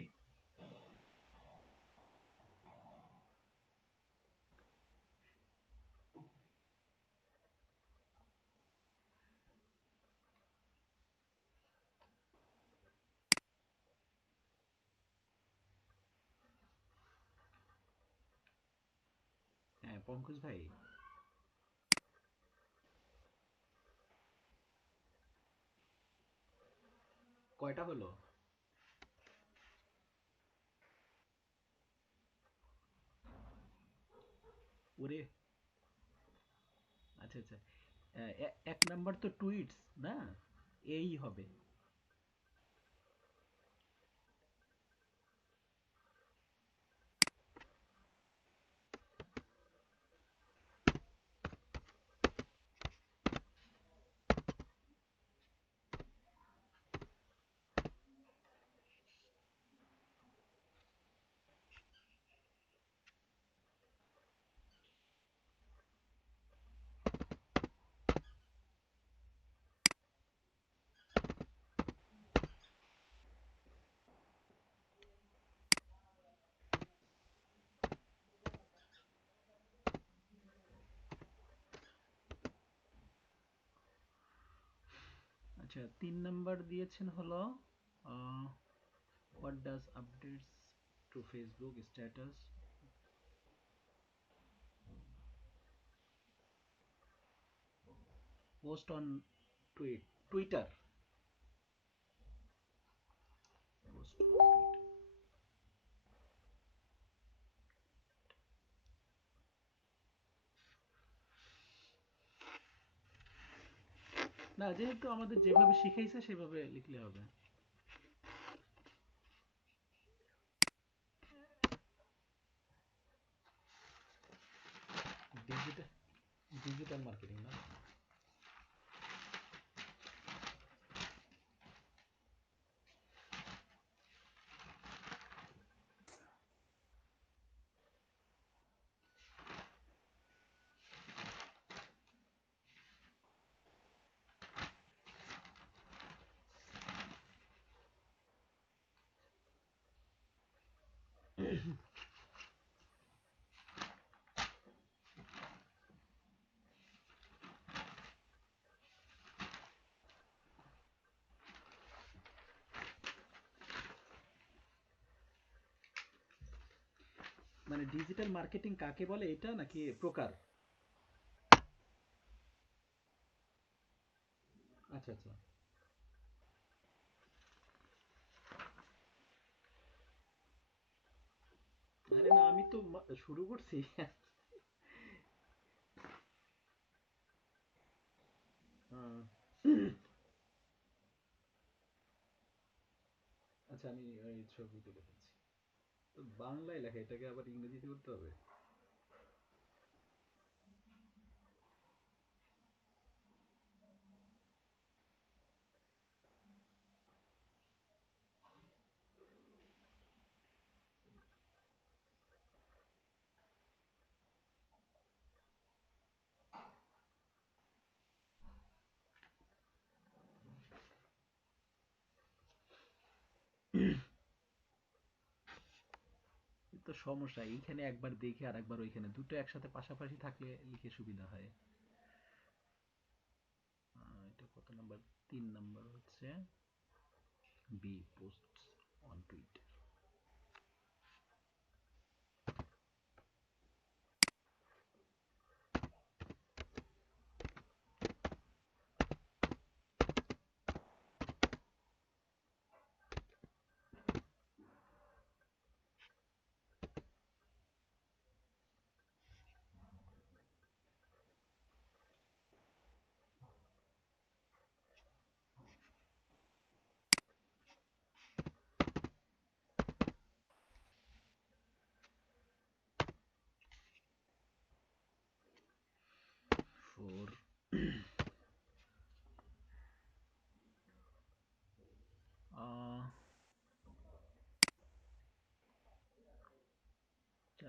হ্যাঁ পঙ্কজ ভাই, কয়টা হলো? ওরে আচ্ছা আচ্ছা, এক নাম্বার তো টুইটস না, এই হবে। আচ্ছা 3 নাম্বার দিয়েছেন হলো what does updates to Facebook status post on Twitter post on Twitter। না যেহেতু আমাদের যেভাবে শিখাইছে সেভাবে লিখলে হবে। ডিজিটাল ডিজিটাল মার্কেটিং না? মানে ডিজিটাল মার্কেটিং কাকে বলে এটা নাকি প্রকার? আচ্ছা আচ্ছা, আরে না আমি তো শুরু করছি। আচ্ছা আমি ওই ছবি তুলে ফেলছি। তো বাংলায় লেখা, এটাকে আবার ইংরেজিতে করতে হবে? তো সমস্যা এইখানে একবার দেখে আর একবার ওইখানে দুটো একসাথে পাশাপাশি থাকলে লিখে সুবিধা হয়। এটা কত নাম্বার? 3 নাম্বার হচ্ছে B post on tweet.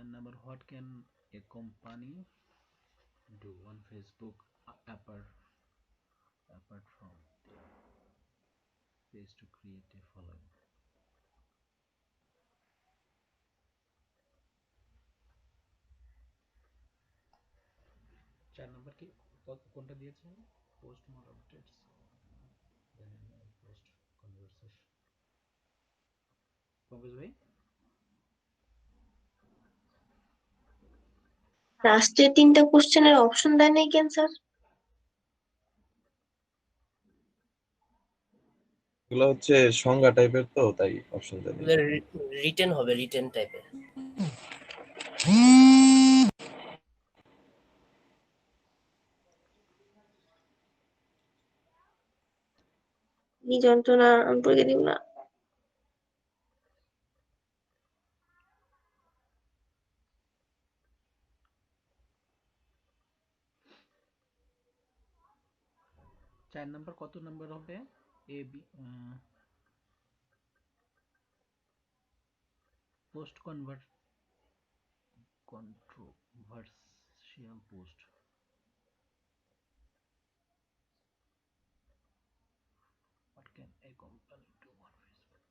4 number, what can a company do on Facebook apart from their page to create a following? চার নাম্বার কি কোনটা দিয়েছেন? পোস্ট মোর আপডেটস, দেন পোস্ট কনভারসেশন। পঙ্কজ ভাই, লাস্টে 3টা কোশ্চেনের অপশন দেয় নাই কেন স্যার? এগুলো হচ্ছে সংজ্ঞা টাইপের, তো তাই অপশন দেন। রিটেন হবে, রিটেন টাইপের। কি যন্ত্রণা, আমি পরীক্ষা দিব না। চার নাম্বার কত নাম্বার হবে? A B, post controversial post. What can a company do on Facebook?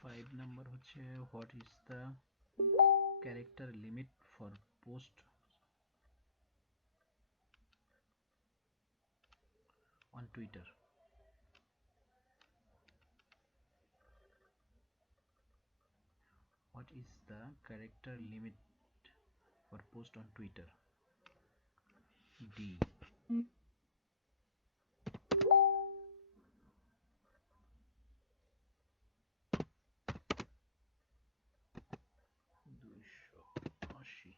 Five number হচ্ছে what is the character limit for post on Twitter? What is the character limit for post on Twitter? D. দুইশো আশি।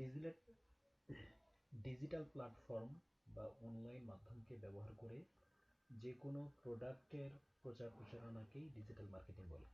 Digital digital platform বা online মাধ্যমকে ব্যবহার করে যে কোনো প্রোডাক্টের প্রচার প্রসারণাকেই ডিজিটাল মার্কেটিং বলে।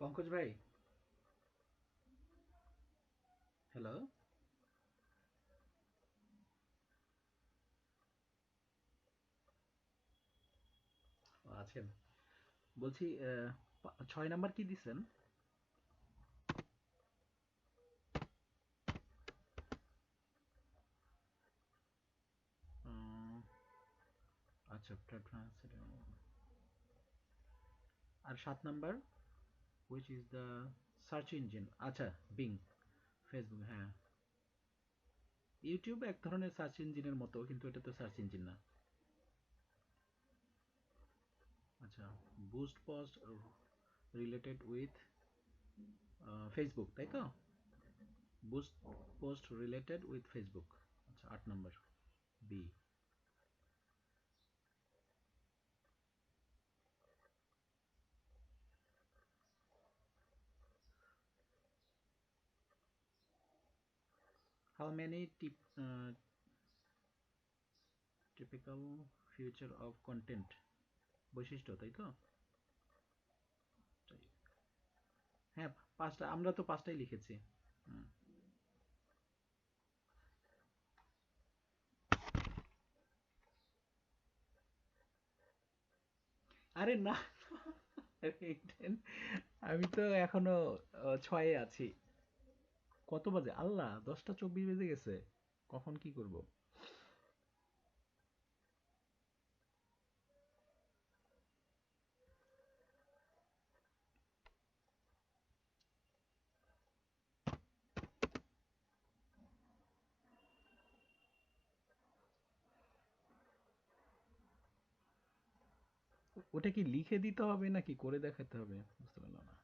পঙ্কজ ভাই, হ্যালো, আছেন? বলছি 6 নাম্বার কি দিছেন? আচ্ছা, আর 7 number which is the search engine? আচ্ছা, বিং, ফেসবুক। হ্যাঁ, ইউটিউব এক ধরনের সার্চ ইঞ্জিনের মতো, কিন্তু এটা তো সার্চ ইঞ্জিন না। আচ্ছা, boost post related with Facebook, তাই তো? Boost post related with Facebook. আচ্ছা, 8 number B. How many typical feature of content বৈশিষ্ট্য, তাই তো? হ্যাঁ, 5টা, আমরা তো 5টাই লিখেছি। আরে না, আমি তো এখনো 6-এ আছি। কত বাজে? আল্লাহ, 10টা 24 বেজে গেছে। কখন কি করব? ওটা কি লিখে দিতে হবে নাকি করে দেখাতে হবে বুঝতে পারলাম না।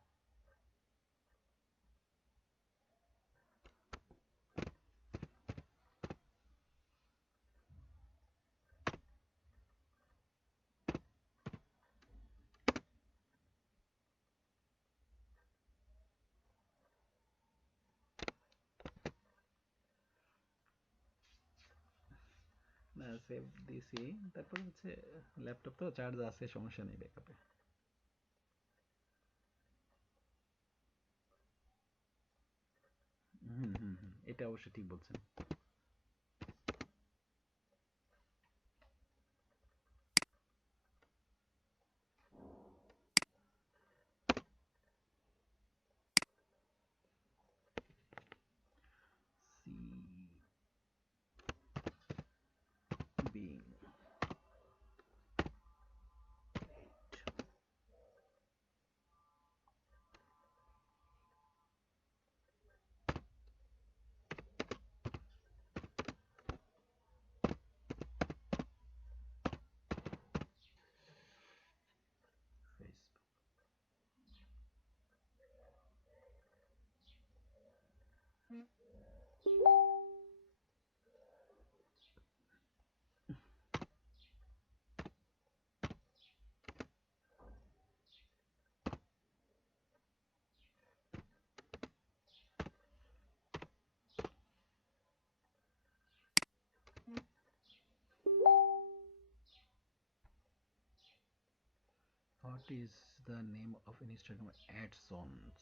না সেভ দিছি, তারপর হচ্ছে ল্যাপটপ তো চার্জ আছে, সমস্যা নেই ব্যাকআপে। এটা অবশ্য ঠিক বলছেন। being what is the name of Instagram ads-ons?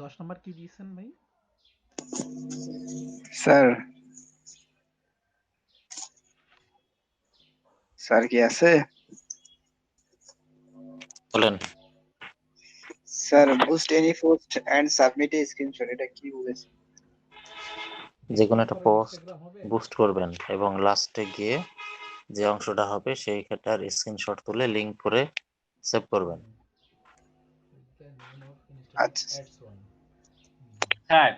দশ নম্বর কি দিয়েছেন ভাই? স্যার স্যার কি আছে? বলেন। Sir boost any post and submit a screenshot, এটা কি বলেছে? যে কোনো একটা পোস্ট বুস্ট করবেন এবং লাস্টে গিয়ে যে অংশটা হবে সেই ক্ষেত্রে স্ক্রিনশট তুলে লিংক করে সেভ করবেন। আচ্ছা স্যার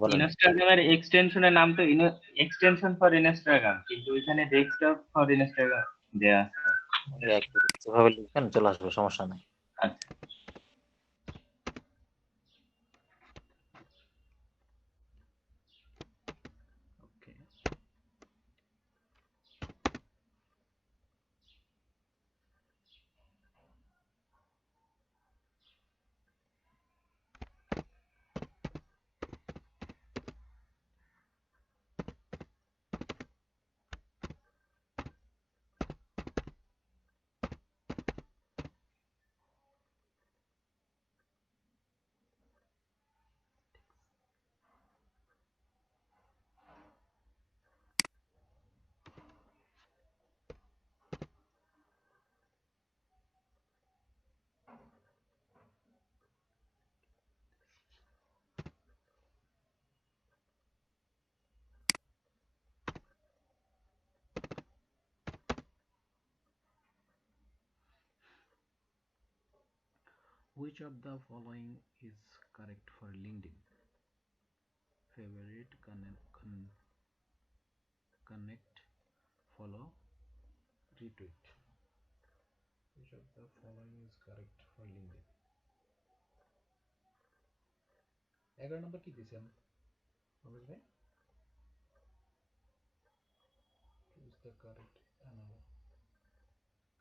বলেন। ইনস্টাগ্রামের এক্সটেনশনের নাম তো এক্সটেনশন ফর ইনস্টাগ্রাম, কিন্তু এখানে ডেস্কটপ ফর ইনস্টাগ্রাম দেয়া আছে। যেভাবে লিখবেন চলে আসবে, সমস্যা নেই। আচ্ছা Which of the following is correct for LinkedIn? Favorite, connect, follow, retweet. Which of the following is correct for LinkedIn? 11 নম্বর কি দিয়েছেন রমেশ ভাই? Choose the correct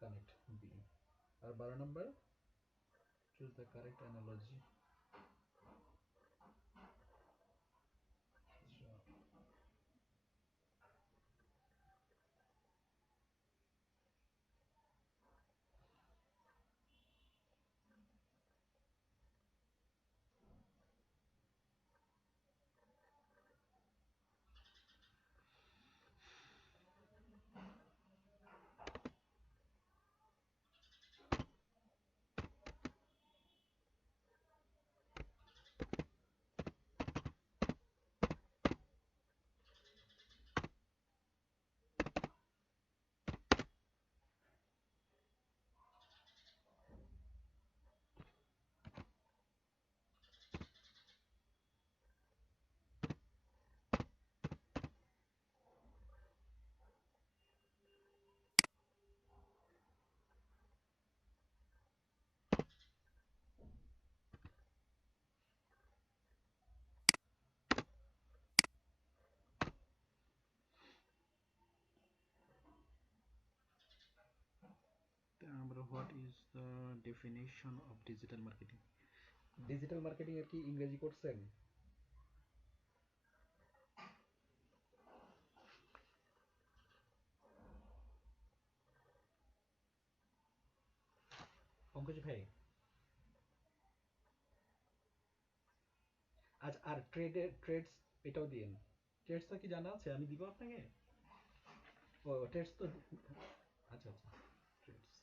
connect B. আর 12 number choose the correct analogy. Number what is the definition of digital marketing? Digital marketing এর কি ইংরেজি করছেন? পঙ্কজ ভাই, আচ্ছা আর ট্রেডস এটাও দিন। ট্রেডসটা কি জানা আছে? আমি দিব আপনাকে। ও ট্রেডস তো আচ্ছা আচ্ছা ট্রেডস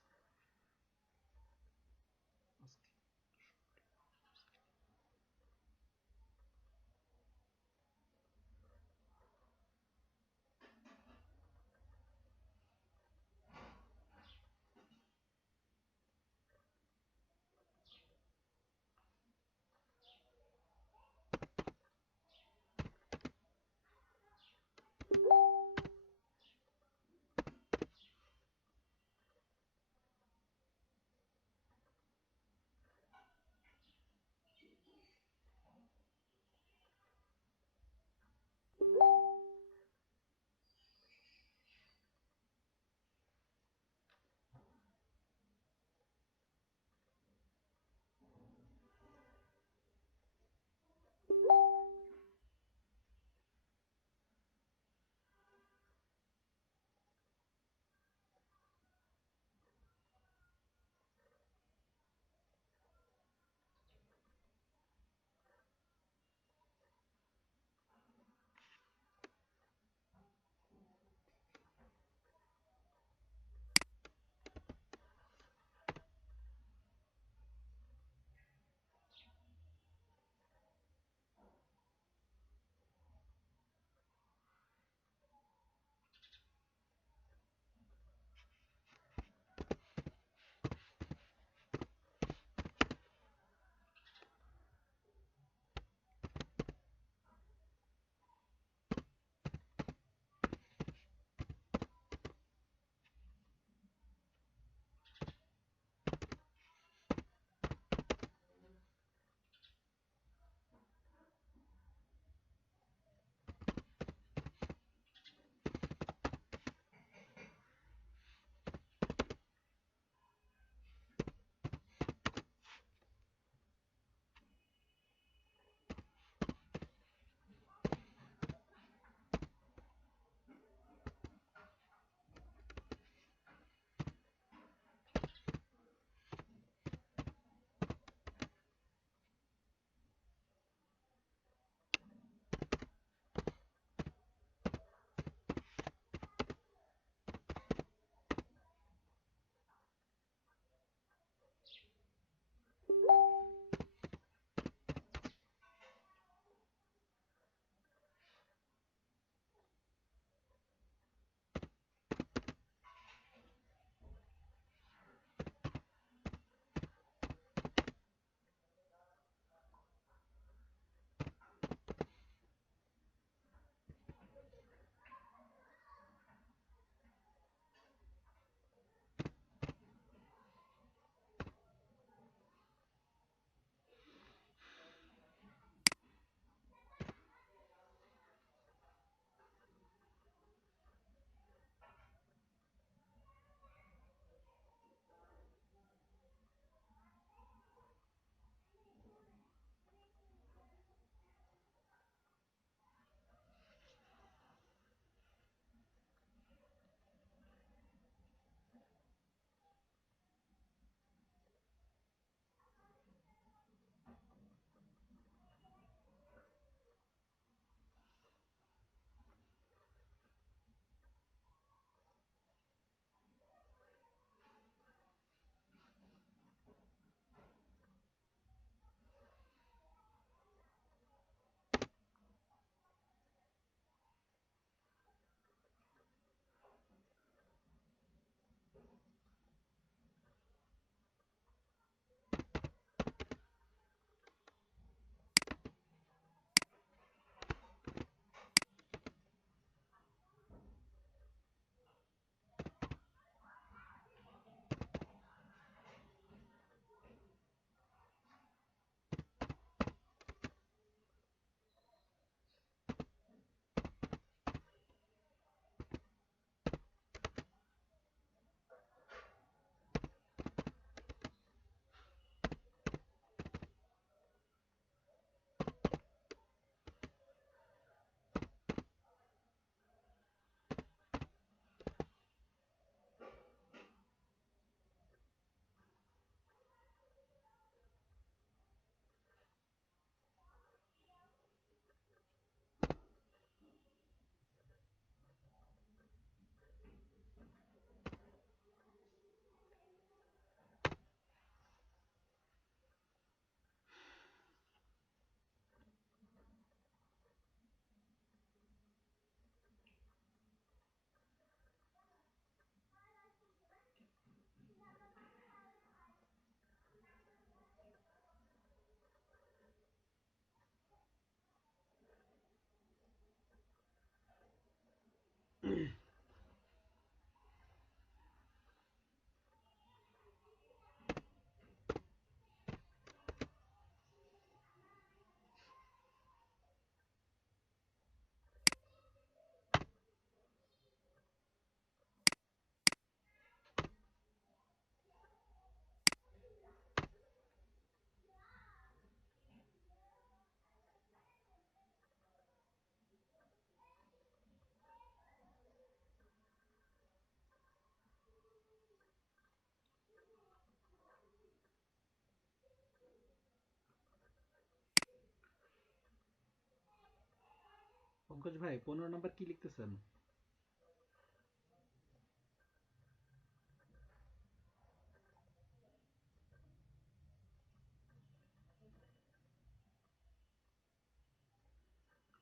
পঙ্কজ ভাই 15 নাম্বার কি লিখতেছেন?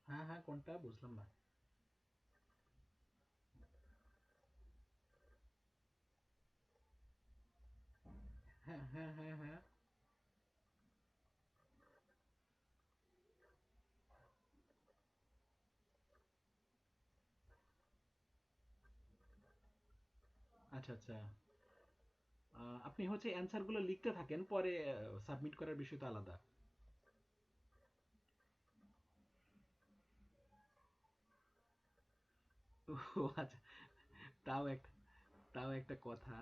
হ্যাঁ হ্যাঁ, কোনটা বুঝলাম না। হ্যাঁ হ্যাঁ হ্যাঁ হ্যাঁ। আচ্ছা আচ্ছা। আপনি হচ্ছে অ্যান্সার গুলো লিখতে থাকেন, পরে সাবমিট করার বিষয়টা আলাদা। ও আচ্ছা, তাও একটা তাও একটা কথা।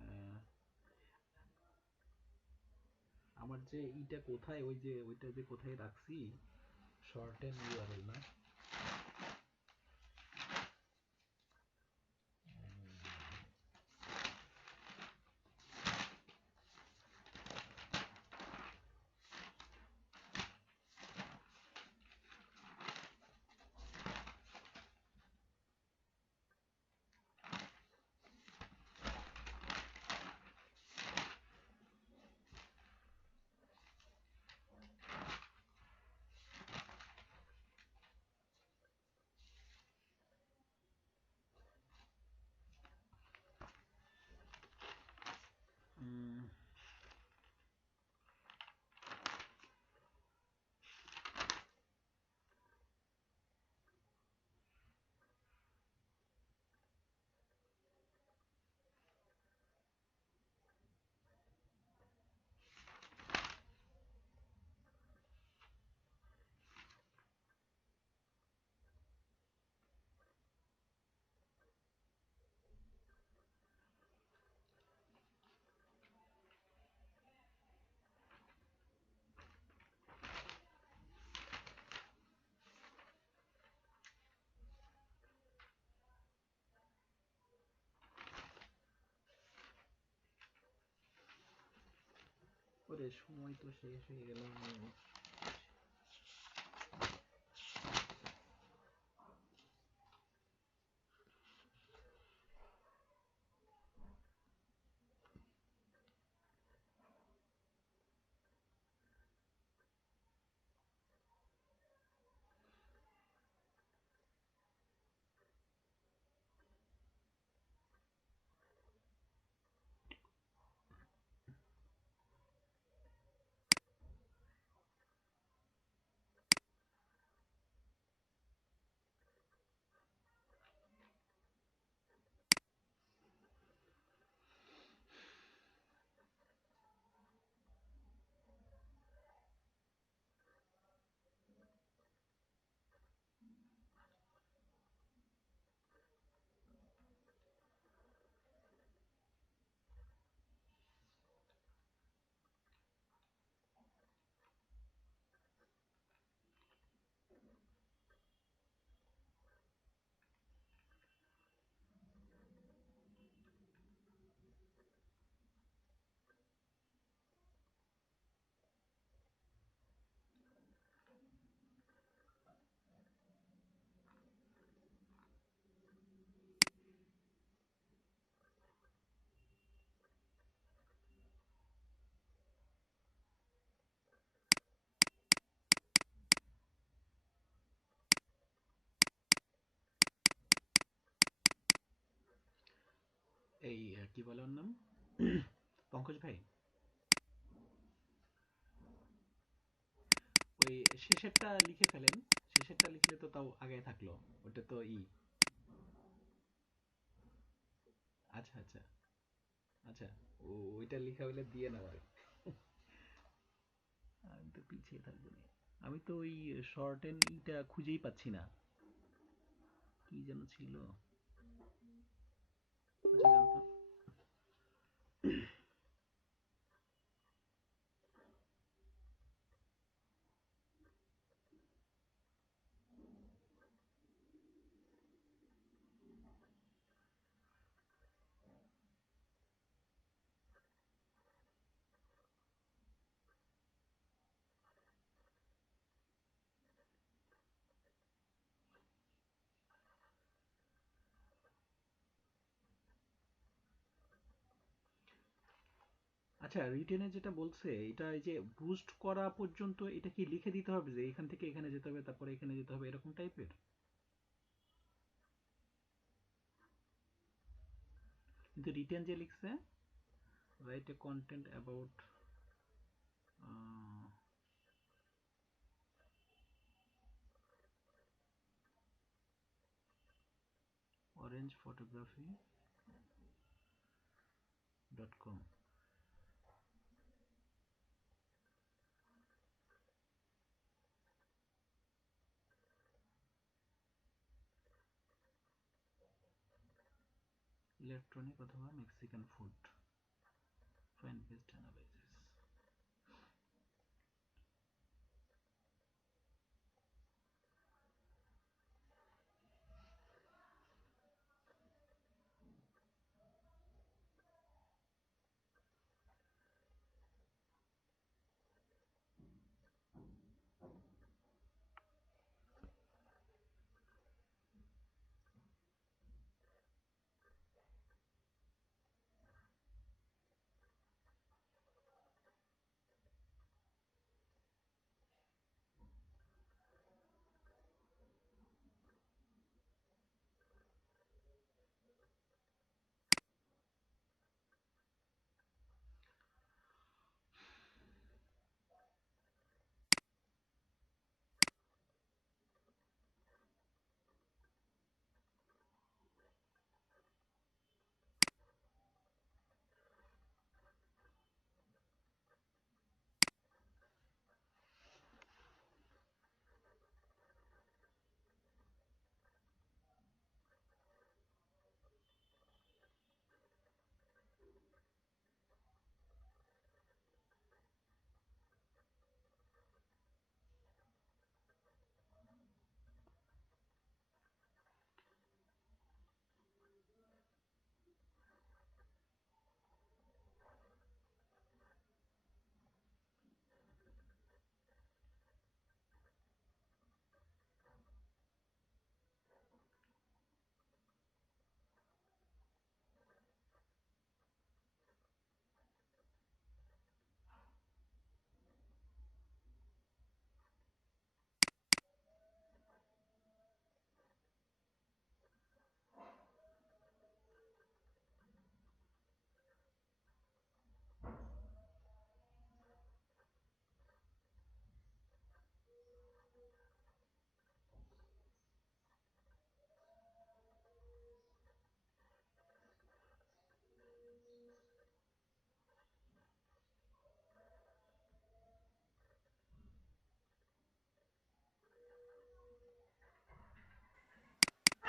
আহ, আমার যে ইটা কোথায়, ওই যে ওইটা যে কোথায় রাখছি, শর্ট এন্ড ইউআরএল না। উম, ওরে সময় তো শেষ হয়ে গেল। এই কি বলে ওর নাম, পঙ্কজ ভাই, ওই শেষেরটা লিখে ফেলেন। শেষেরটা লিখলে তো তাও আগে থাকলো, ওটা তো আচ্ছা আচ্ছা আচ্ছা। ওইটা লিখা হইলে দিয়ে না ভাই, আমি তো পিছিয়ে থাকবো না। আমি তো ওই শর্ট এন্ড ইটা খুঁজেই পাচ্ছি না, কি যেন ছিল। আচ্ছা দেন তো। আচ্ছা, রিটেনে যেটা বলছে এটা এই যে বুস্ট করা পর্যন্ত এটা কি লিখে দিতে হবে যে এখান থেকে এখানে যেতে হবে তারপরে এখানে যেতে হবে এরকম টাইপের? কিন্তু রিটেন যে লিখছে write a content about orangephotography.com. Electronic অথবা Mexican food fine best analysis.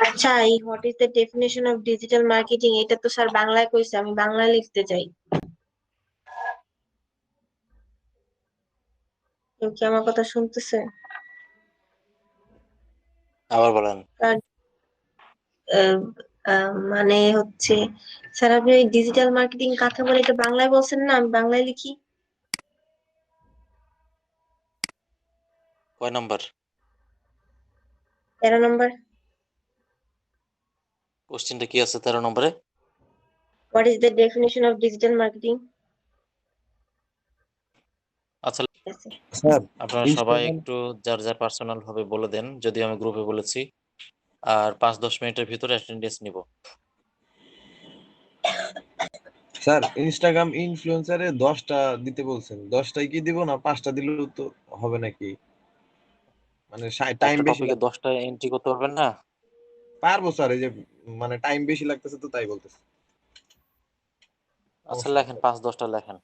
আচ্ছা, এই what is the definition of digital marketing এটা তো স্যার বাংলায় কইছে, আমি বাংলায় লিখতে চাই। কেউ কি আমার কথা শুনতেছে? আবার বলেন। কারণ, মানে হচ্ছে স্যার আপনি ডিজিটাল মার্কেটিং কাকে বলে এটা বাংলায় বলছেন না, আমি বাংলায় লিখি। কয় নাম্বার 13 নম্বর। কোশ্চেনটা কি আছে 13 নম্বরে? What is the definition of digital marketing? আচ্ছা, স্যার আপনারা সবাই ইনস্টাগ্রাম একটু যার যার পার্সোনাল ভাবে বলে দেন, যদি আমি গ্রুপে বলেছি। আর 5-10 মিনিটের ভিতরে অ্যাটেন্ডেন্স নিব। স্যার ইনস্টাগ্রাম ইনফ্লুয়েন্সারে 10টা দিতে বলছেন, 10টাই কি দিব না 5টা দিলেও তো হবে নাকি? মানে টাইম একটা বেশি টপিকে লাগবে। 10টা এন্ট্রি করতে পারবেন না? পারবো স্যার, এই যে মানে টাইম বেশি লাগতেছে তো তাই বলতেছে। আচ্ছা, সমস্যা নেই লেখেন স্যার। 5-10টা লেখেন।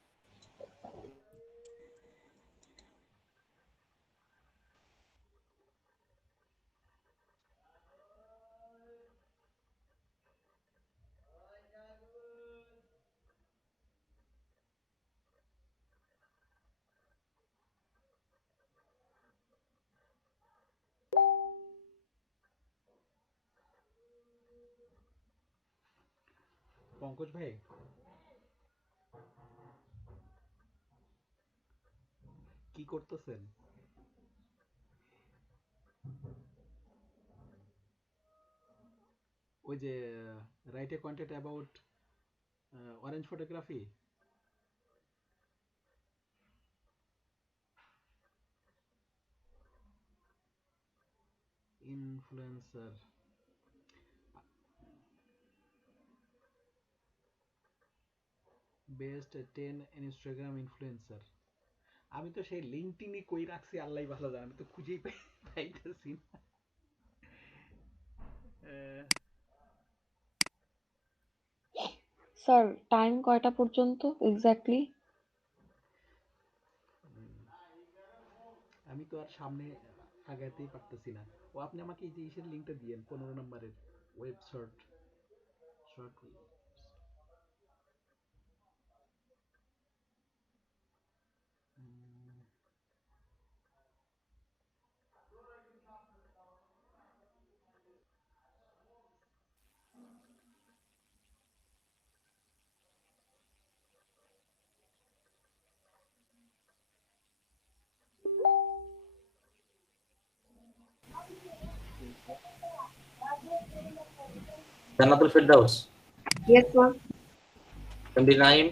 পঙ্কজ ভাই, কি করতেছেন? ওই যে right a content about orange photography influencer, best 10 Instagram influencer. আমি তো সেই লিঙ্কডইনই কই রাখছি আল্লাহ ভালো জানে, আমি তো খুঁজেই পাইতেছি না। স্যার টাইম কয়টা পর্যন্ত এক্স্যাক্টলি? আমি তো আর সামনে আগাতেই পারতেছি না। ও আপনি আমাকে এই যে ইসের লিঙ্কটা দিয়েন 15 নম্বরের ওয়েব শর্ট শর্ট। জান্নাতুল Ferdous, Yes, ma'am. MD Naim,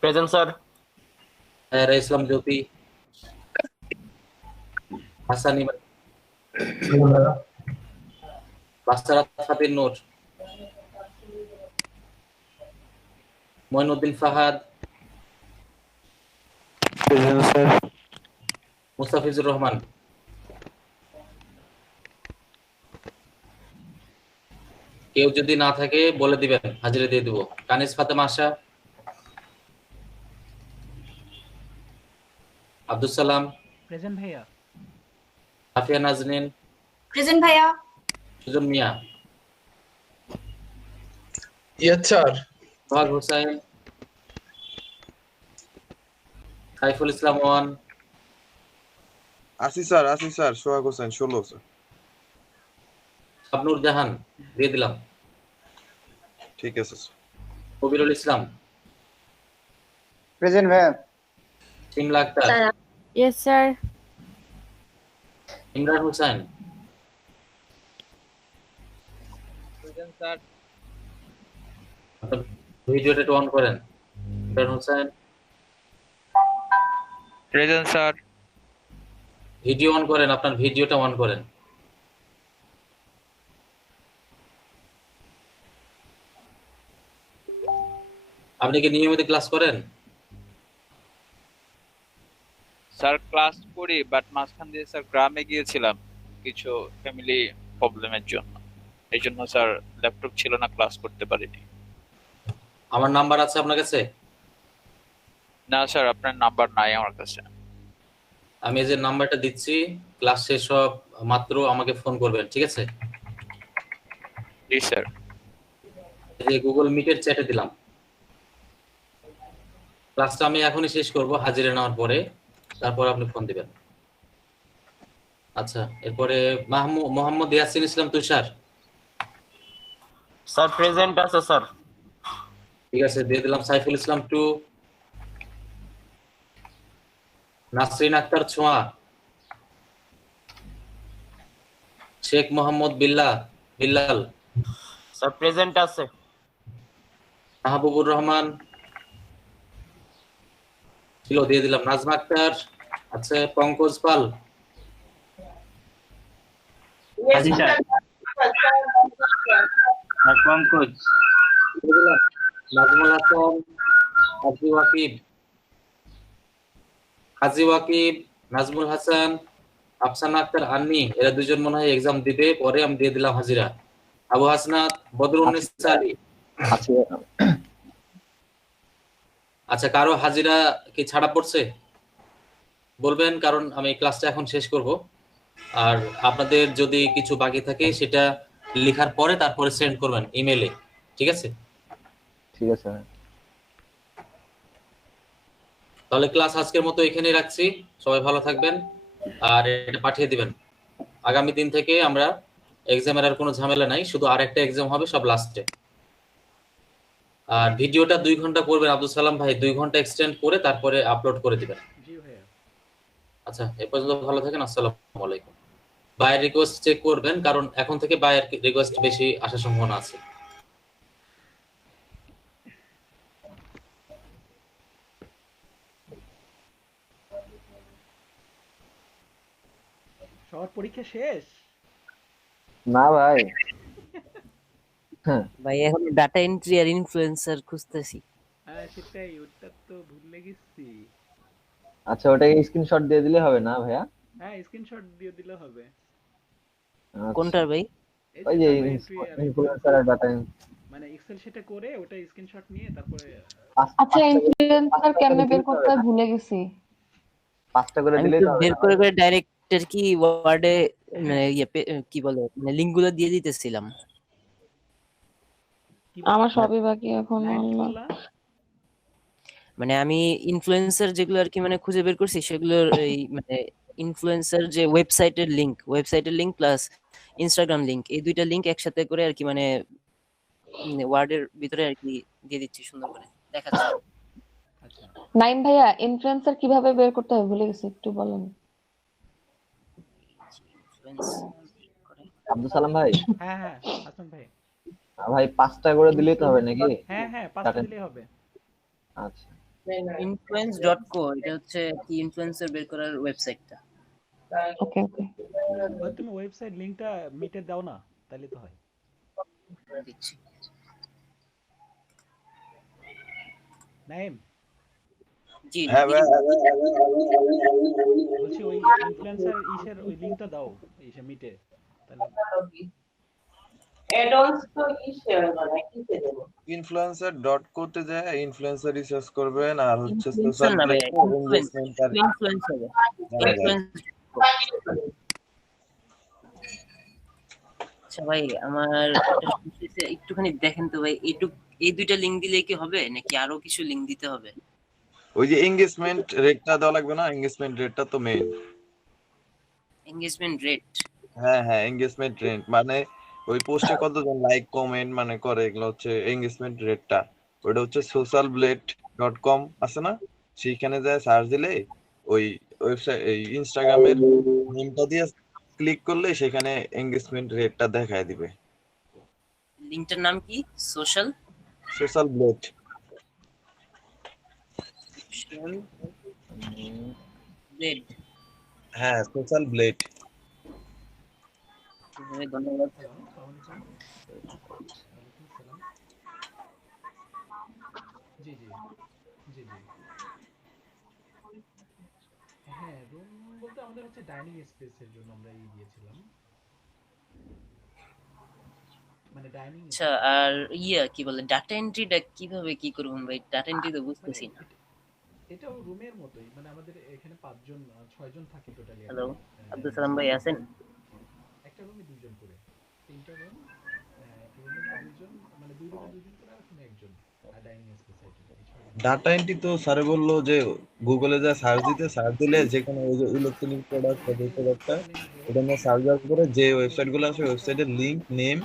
present sir. Hayra Islam Jyoti, Hasan Imran, Bastarat Fatir Noor, Moinuddin Fahad, Mustafizur Rahman. কেউ যদি না থাকে বলে দিবেন, হাজিরা দিয়ে দিব। কানিজ ফাতেমা আশা, আব্দুল সালাম, প্রেজেন্ট ভাইয়া। আফিয়া নাজনীন, প্রেজেন্ট ভাইয়া। Sujon Mia, yes sir. Sohag Hossain, Saiful Islam one, আসি স্যার সোহাগ হোসেন 16 স্যার। শাবনুর জাহান দিয়ে দিলাম। ঠিক আছে স্যার। কবিরুল ইসলাম, প্রেজেন্ট ভাইয়া। Shimla Akter, yes sir. Imran Hossain, present sir. ভিডিওটা একটু অন করেন। Imran Hossain, present sir. Video on করেন, আপনার ভিডিওটা অন করেন। আপনি কি নিয়মিত ক্লাস করেন? স্যার ক্লাস করি, বাট মাঝখান দিয়ে স্যার গ্রামে গিয়েছিলাম কিছু ফ্যামিলি প্রবলেমের জন্য। এই জন্য স্যার ল্যাপটপ ছিল না, ক্লাস করতে পারিনি। আমার নাম্বার আছে আপনার কাছে? না স্যার, আপনার নাম্বার নাই আমার কাছে। আমি এই যে নাম্বারটা দিচ্ছি, ক্লাস শেষ হওয়া মাত্র আমাকে ফোন করবেন, ঠিক আছে? জি স্যার। এই যে গুগল মিটের চ্যাটে দিলাম। ক্লাসটা আমি এখনই শেষ করব হাজিরা নেওয়ার পরে, তারপর আপনি ফোন দিবেন। আচ্ছা, এরপরে মোহাম্মদ ইয়াসিন ইসলাম তুষার। স্যার প্রেজেন্ট আছে স্যার। ঠিক আছে, দিয়ে দিলাম। সাইফুল ইসলাম 2, নাসরিন আক্তার ছোঁয়া, শেখ মোহাম্মদ বিল্লাল, স্যার প্রেজেন্ট আছে। মাহবুবুর রহমান ছিল, দিয়ে দিলাম। নাজমা আক্তার আছে। পঙ্কজ পাল, জি স্যার। পঙ্কজ। দিয়ে দিলাম। নাজমুল হাসান, হাজি ওয়াকিব, নাজমুল হাসান, আফসানা আক্তার আন্নি, এরা দুজন মনে হয় এক্সাম দিবে, পরে আমি দিয়ে দিলাম হাজিরা। আবু হাসনাত, বদরুন্নেসা আলী। আচ্ছা, কারো হাজিরা কি ছাড়া পড়ছে বলবেন, কারণ আমি ক্লাসটা এখন শেষ করব। আর আপনাদের যদি কিছু বাকি থাকে সেটা লেখার পরে তারপরে সেন্ড করবেন ইমেলে, ঠিক আছে? ঠিক আছে। তাহলে ক্লাস আজকের মতো এখানেই রাখছি। সবাই ভালো থাকবেন, আর এটা পাঠিয়ে দিবেন। আগামী দিন থেকে আমরা এক্সামের আর কোনো ঝামেলা নাই, শুধু আরেকটা এক্সাম হবে, সব লাস্টে। আর ভিডিওটা 2 ঘন্টা করবেন আব্দুল সালাম ভাই, 2 ঘন্টা এক্সটেন্ড করে তারপরে আপলোড করে দিবেন। জি ভাইয়া। আচ্ছা, এ পর্যন্ত ভালো থাকেন। আসসালামু আলাইকুম। বায়ের রিকোয়েস্ট চেক করবেন, কারণ এখন থেকে বায়ের রিকোয়েস্ট বেশি আসার সম্ভাবনা আছে। সবার পরীক্ষা শেষ? না ভাই। ভাই এখন ডাটা এন্ট্রি আর ইনফ্লুয়েন্সার খুঁজতেছি। হ্যাঁ সেটাই, ওটা তো ভুলে গেছি। আচ্ছা, ওটাকে স্ক্রিনশট দিয়ে দিলে হবে না ভাইয়া? হ্যাঁ স্ক্রিনশট দিয়ে দিলে হবে। আচ্ছা। কোনটার ভাই? এই ওই যে যে ডাটা এন্ট্রি আর ইনফ্লুয়েন্সার আর ডাটা মানে এক্সেল শিটে করে ওটা স্ক্রিনশট নিয়ে তারপরে আচ্ছা, ইনফ্লুয়েন্সার কেমনে বের করতে হয় ভুলে গেছি। 5টা করে আমি দিলেই তো তো হবে বের না করে ভাই? করে ডাইরেক্ট আর কি ওয়ার্ডে কি বলে মানে লিংক গুলো দিয়ে দিতেছিলাম। আমার সবই বাকি এখন। লাইন কি আল্লাহ। বললা? মানে আমি ইনফ্লুয়েন্সার যেগুলো আর কি মানে খুঁজে বের করছি সেগুলোর এই মানে ইনফ্লুয়েন্সার যে ওয়েবসাইটের লিংক প্লাস ইনস্টাগ্রাম লিংক, এই দুইটা লিংক একসাথে করে আর কি মানে ওয়ার্ডের ভিতরে আর কি দিয়ে দিচ্ছি সুন্দর করে দেখাচ্ছি। আচ্ছা নাইম ভাইয়া, ইনফ্লুয়েন্সার কিভাবে বের করতে হয় ভুলে গেছি, একটু বলেন। আব্দুল সালাম ভাই, হ্যাঁ হ্যাঁ হাসান ভাই। ভাই 5টা করে দিলেই তো হবে নাকি? হ্যাঁ হ্যাঁ 5টা দিলেই হবে। আচ্ছা। influence.co এটা হচ্ছে কি ইনফ্লুয়েন্সার বের করার ওয়েবসাইটটা। ওকে ওকে। তুমি ওয়েবসাইট লিংকটা মিটে দাও না, তাহলে তো হয়। দিচ্ছি। নাইম। জি হ্যাঁ ভাই। বলছি ওই ইনফ্লুয়েন্সার ইসের ওই লিংকটা দাও ইসে মিটে, তাহলে অ্যাডন্স তো শেয়ার করা কিসে দেব? influencer.co তে যায় ইনফ্লুয়েন্সার রিসার্চ করবেন আর হচ্ছে ইনফ্লুয়েন্সার সোশ্যাল না ভাই, এনগেজমেন্ট আর ইনফ্লুয়েন্স হবে। আচ্ছা ভাই, আমার একটুখানি দেখেন তো ভাই, এই দুইটা লিংক দিলে কি হবে নাকি আরো কিছু লিংক দিতে হবে? ওই যে এনগেজমেন্ট রেটটা দেওয়া লাগবে না? এনগেজমেন্ট রেটটা তো মেইন। Engagement rate? হ্যাঁ হ্যাঁ, এনগেজমেন্ট রেট মানে ওই পোস্টে কতজন লাইক কমেন্ট মানে করে, এগুলো হচ্ছে এনগেজমেন্ট রেটটা। ওটা হচ্ছে socialblade.com আছে না, সেইখানে যায় সার্চ দিলে ওই ওয়েবসাইট এই ইনস্টাগ্রামের নেমটা দিয়ে ক্লিক করলে সেখানে এনগেজমেন্ট রেটটা দেখায় দিবে। লিংকটার নাম কি? Social blade. হ্যাঁ সোশ্যাল ব্লেড। ধন্যবাদ। জি জি জি জি। হ্যাঁ রুম বলতে আমাদের হচ্ছে ডাইনিং স্পেসের জন্য আমরা দিয়েছিলাম, মানে ডাইনিং। আচ্ছা, আর কি বলে ডাটা এন্ট্রিটা কিভাবে কি করব ভাই? ডাটা এন্ট্রি তো বুঝতেছি না। এটাও রুমের মতোই, মানে আমাদের এখানে 6 জন থাকে টোটালি। হ্যালো আব্দুল সালাম ভাই আছেন? একটা রুমে 2জন করে, 3টা রুম, রুমে 2জন, মানে 2 রুমে 2জন করে, আর ওখানে একজন, আর ডাইনিং স্পেস আছে। ডাটা এন্ট্রি তো স্যারে বললো যে গুগলে যা সার্চ দিলে যেখানে ওই যে ইলেকট্রনিক প্রোডাক্ট বা যে প্রোডাক্টটা এটা নিয়ে সার্চ করে যে ওয়েবসাইটগুলো আছে ওয়েবসাইটের লিংক, নেম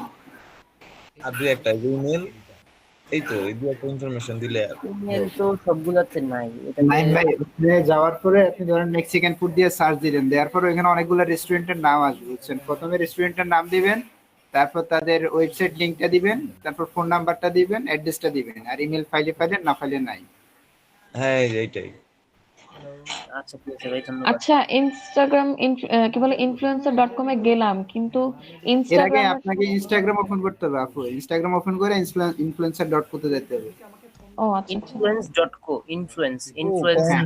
আর দুই একটা ইমেল, এই তো এই দুই একটা ইনফরমেশন দিলে ইমেল তো সবগুলাতে নাই। নাইম ভাই, ওখানে যাওয়ার পরে আপনি ধরেন মেক্সিকান ফুড দিয়ে সার্চ দিলেন, দেওয়ার পরে ওখানে অনেকগুলো রেস্টুরেন্টের নাম আসবে বুঝছেন। প্রথমে রেস্টুরেন্টের নাম দিবেন, তারপর তাদের ওয়েবসাইট লিংকটা দিবেন, তারপর ফোন নাম্বারটা দিবেন, অ্যাড্রেসটা দিবেন, আর ইমেল ফাইলে না ফাইলে নাই। হ্যাঁ এইটাই। আচ্ছা ঠিক আছে ভাই, ধন্যবাদ। আচ্ছা, ইনস্টাগ্রাম কি বলে influencer.com এ গেলাম, কিন্তু এর আগে ইনস্টাগ্রাম আপনাকে ইনস্টাগ্রাম ওপেন করতে হবে আপু। ইনস্টাগ্রাম ওপেন করে influencer.co তে যেতে হবে। ও আচ্ছা আচ্ছা। influence.co ইনফ্লুয়েন্সার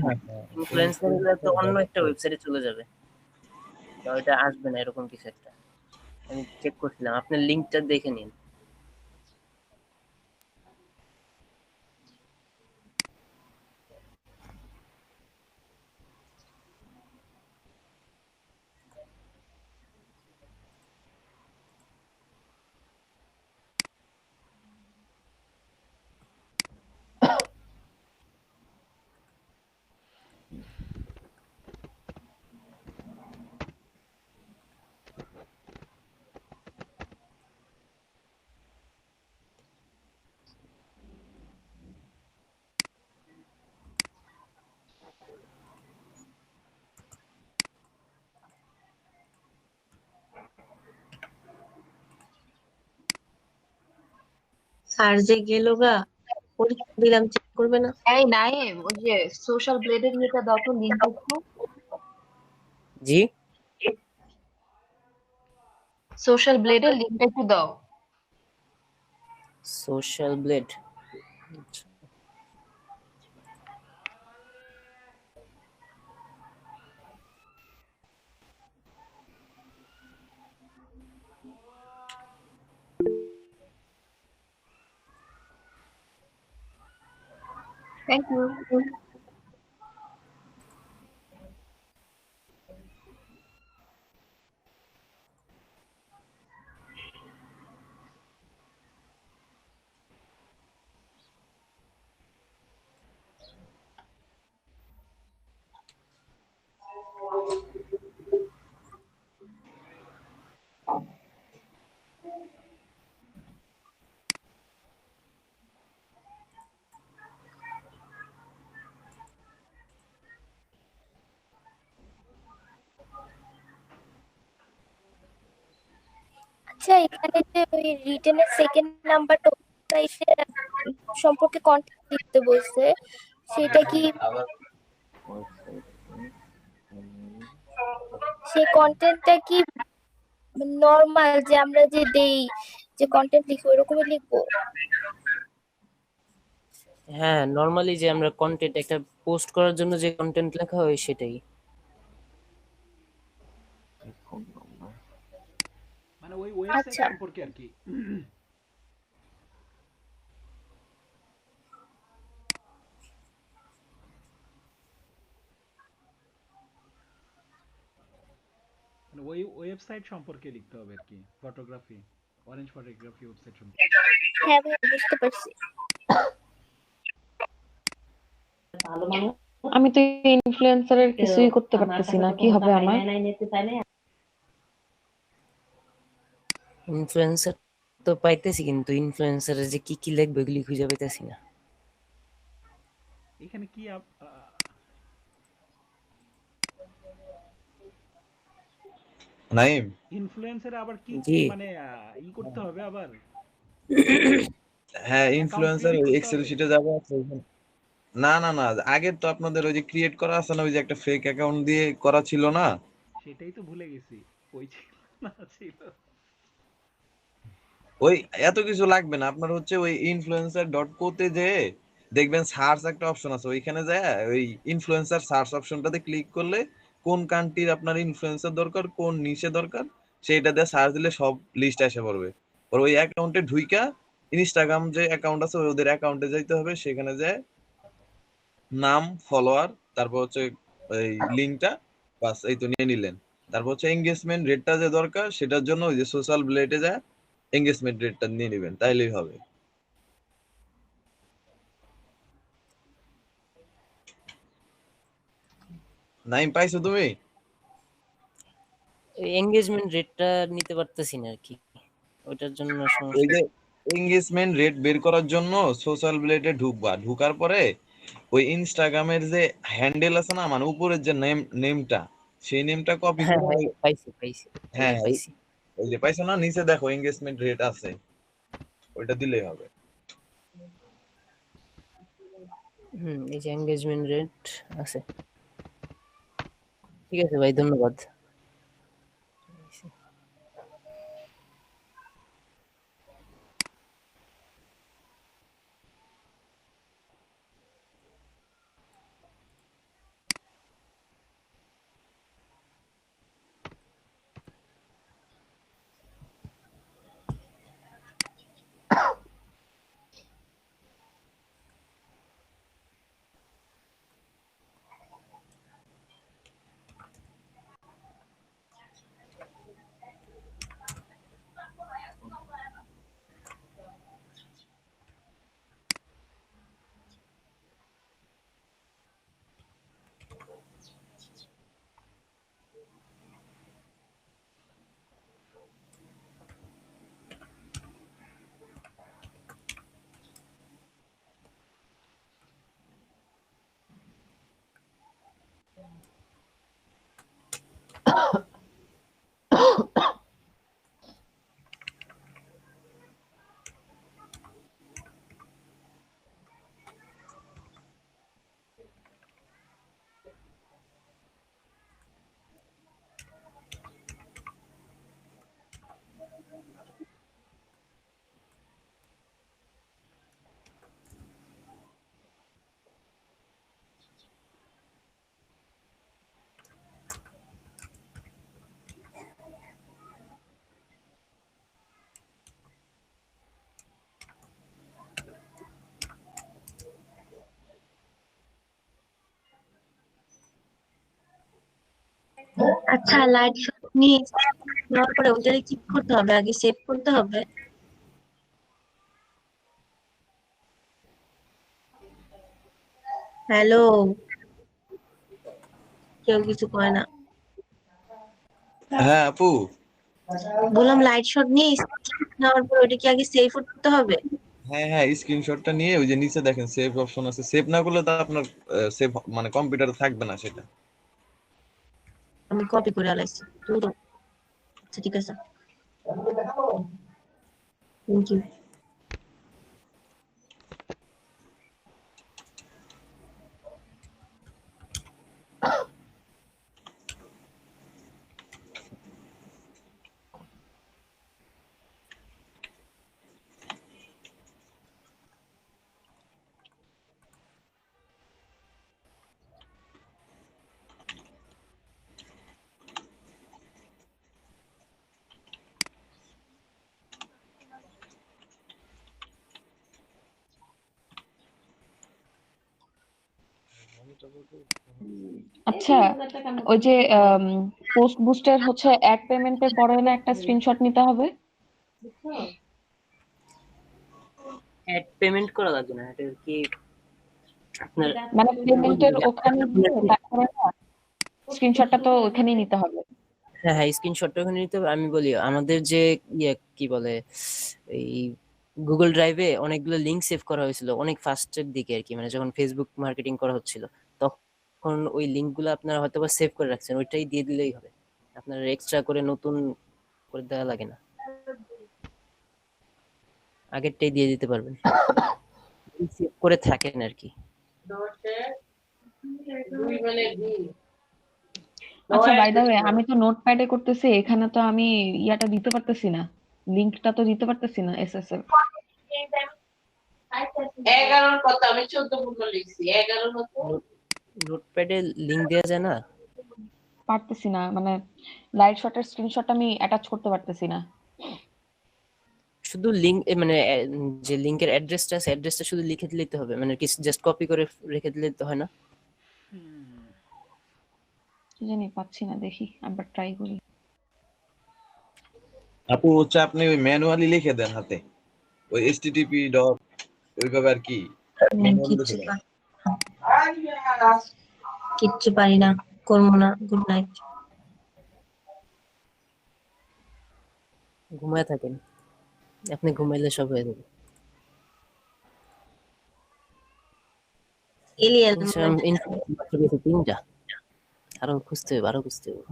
তো অন্য একটা ওয়েবসাইটে চলে যাবে, ওটা আসবে না এরকম কিছু একটা। আমি চেক করছিলাম, আপনার লিংকটা দেখে নিন। স্যার যে গেল গা, পরীক্ষা দিলাম, চেক করবে না? এই নাইম, ওই যে সোশ্যাল ব্লেডের নিটা দাও তো লিংক একটু। জি সোশ্যাল ব্লেডের লিঙ্কটা একটু দাও। Social blade. Thank you. আচ্ছা, এখানে যে ওই রিটেনের সেকেন্ড নাম্বারটা সম্পর্কে কন্টেন্ট লিখতে বলছে, সেটা কি সেই কন্টেন্টটা কি নর্মাল যে আমরা যে দেই, যে কন্টেন্ট লিখবো এরকমই লিখবো? হ্যাঁ, নরমালি যে আমরা কন্টেন্ট একটা পোস্ট করার জন্য যে কন্টেন্ট লেখা হয় সেটাই। মানে ওই ওয়েবসাইট আচ্ছা। সম্পর্কে আর কি। মানে ওই ওয়েবসাইট সম্পর্কে লিখতে হবে আর কি, ফটোগ্রাফি, অরেঞ্জ ফটোগ্রাফি ওয়েবসাইট সম্পর্কে। হ্যাঁ ভাই, বুঝতে পারছি। আমি তো ইনফ্লুয়েন্সারের কিছুই করতে পারতেছি না, কি হবে আমার? ইনফ্লুয়েন্সার তো পাইতেছি, কিন্তু ইনফ্লুয়েন্সারে যে কি কি লিখবে এগুলি খুঁজে পাইতেছি না। এখানে কি নাইম, ইনফ্লুয়েন্সারে আবার কি জি। মানে করতে হবে আবার? হ্যাঁ অ্যাকাউন্ট ইনফ্লুয়েন্সার ক্রিয়েট করতে এক্সেল হবে? শিটে যাবে আছে ওইখানে। না না না, আগের তো আপনাদের ওই যে ক্রিয়েট করা আছে না, ওই যে একটা ফেক অ্যাকাউন্ট দিয়ে করা ছিল না? সেটাই তো ভুলে গেছি, ওই ছিল না ছিল। ওই এত কিছু লাগবে না, আপনার হচ্ছে ওই ইনফ্লুয়েন্সার ডট কোতে যে দেখবেন সার্চ একটা অপশন আছে, ওইখানে যায় ওই ইনফ্লুয়েন্সার সার্চ অপশনটাতে ক্লিক করলে কোন কান্ট্রির আপনার ইনফ্লুয়েন্সার দরকার, কোন নিশে দরকার, সেইটা দিয়ে সার্চ দিলে সব লিস্ট এসে পড়বে। আর ওই অ্যাকাউন্টে ঢুইকা ইনস্টাগ্রাম যে অ্যাকাউন্ট আছে ওদের অ্যাকাউন্টে যাইতে হবে, সেখানে যায় নাম, ফলোয়ার, তারপর হচ্ছে এই লিঙ্কটা, বাস এই তো নিয়ে নিলেন। তারপর হচ্ছে এঙ্গেজমেন্ট রেটটা যে দরকার সেটার জন্য ওই যে সোশ্যাল ব্লেডে যায় এঙ্গেজমেন্ট রেটটা নিয়ে নেবেন, তাইলেই হবে। নাইম, পাইছো তুমি? এঙ্গেজমেন্ট রেটটা নিতে পারতেছি না আর কি, ওইটার জন্য ওই সমস্যা। যে এঙ্গেজমেন্ট রেট বের করার জন্য সোশ্যাল ব্লেডে ঢুকবা, ঢুকার পরে ওই ইনস্টাগ্রামের যে হ্যান্ডেল আছে না, মানে উপরের যে নেমটা, সেই নেমটা কপি হ্যাঁ করে হ্যাঁ, পাইছি পাইছি, হ্যাঁ ওইটা পাইছি। ওই যে পাইছো না, নিচে দেখো এঙ্গেজমেন্ট রেট আছে, ওইটা দিলেই হবে। এই যে এঙ্গেজমেন্ট রেট আছে। ঠিক আছে ভাই, ধন্যবাদ। আচ্ছা, লাইট শট নিয়ে নেওয়ার পরে ওইটা কি করতে হবে? আগে সেভ করতে হবে? হ্যালো, কেউ কিছু কয় না। হ্যাঁ আপু, বললাম লাইট শট নিয়ে নেওয়ার পর ওইটা কি আগে সেভ করতে হবে? হ্যাঁ হ্যাঁ, স্ক্রিনশটটা নিয়ে ওই যে নিচে দেখেন সেভ অপশন আছে, সেভ না করলে তো আপনার সেভ মানে কম্পিউটারে থাকবে না সেটা। আমি কপি করে আলাইছি। পুরো। আচ্ছা ঠিক আছে, থ্যাংক ইউ। আচ্ছা, ওই যে পোস্ট বুস্টের হচ্ছে অ্যাড পেমেন্টের পরে না একটা স্ক্রিনশট নিতে হবে? অ্যাড পেমেন্ট করা লাগবে না, এটা কি আপনার মানে পেমেন্টের ওখানে গিয়ে তারপরে না স্ক্রিনশটটা তো ওখানেই নিতে হবে। হ্যাঁ হ্যাঁ, স্ক্রিনশটটা ওখানে নিতে হবে। আমি বলি আমাদের যে কি বলে এই গুগল ড্রাইভে অনেকগুলো লিংক সেভ করা হয়েছিল অনেক ফার্স্টের দিকে আর কি, মানে যখন ফেসবুক মার্কেটিং করা হচ্ছিল তখন ওই লিংকগুলো আপনারা হয়তো বা সেভ করে রাখছেন, ওইটাই দিয়ে দিলেই হবে, আপনার এক্সট্রা করে নতুন করে দেওয়া লাগে না, আগেরটাই দিয়ে দিতে পারবেন, সেভ করে থাকেন আর কি। আচ্ছা, বাই দ্য ওয়ে, আমি তো নোটপ্যাডে করতেছি, এখানে তো আমি ইয়াটা দিতে পারতেছি না, লিংকটা তো দিতে পারতেছি না এসএসএল। 11 কত? আমি 14 লিখছি। 11 কত? নোটপ্যাডে লিংক দেওয়া যায় না? পারতেছি না, মানে লাইট শটের স্ক্রিনশট আমি অ্যাটাচ করতে পারতেছি না। শুধু লিংক মানে যে লিংকের অ্যাড্রেসটা আছে অ্যাড্রেসটা শুধু লিখে দিলেই তো হবে, মানে কি জাস্ট কপি করে রেখে দিলে তো হয় না? কি জানি পাচ্ছি না, দেখি একবার ট্রাই করি। আপু হচ্ছে আপনি ওই ম্যানুয়ালি লিখে দেন হাতে, ওই http ডট ওইভাবে আর কি ম্যানুয়ালি লিখে দেন। কিচ্ছু পারি না, করবো না। Good night. ঘুমায় থাকেন, আপনি ঘুমাইলে সব হয়ে যাবে। এলিয়েন তিনটা, আরো খুঁজতে হবে, আরো খুঁজতে হবে।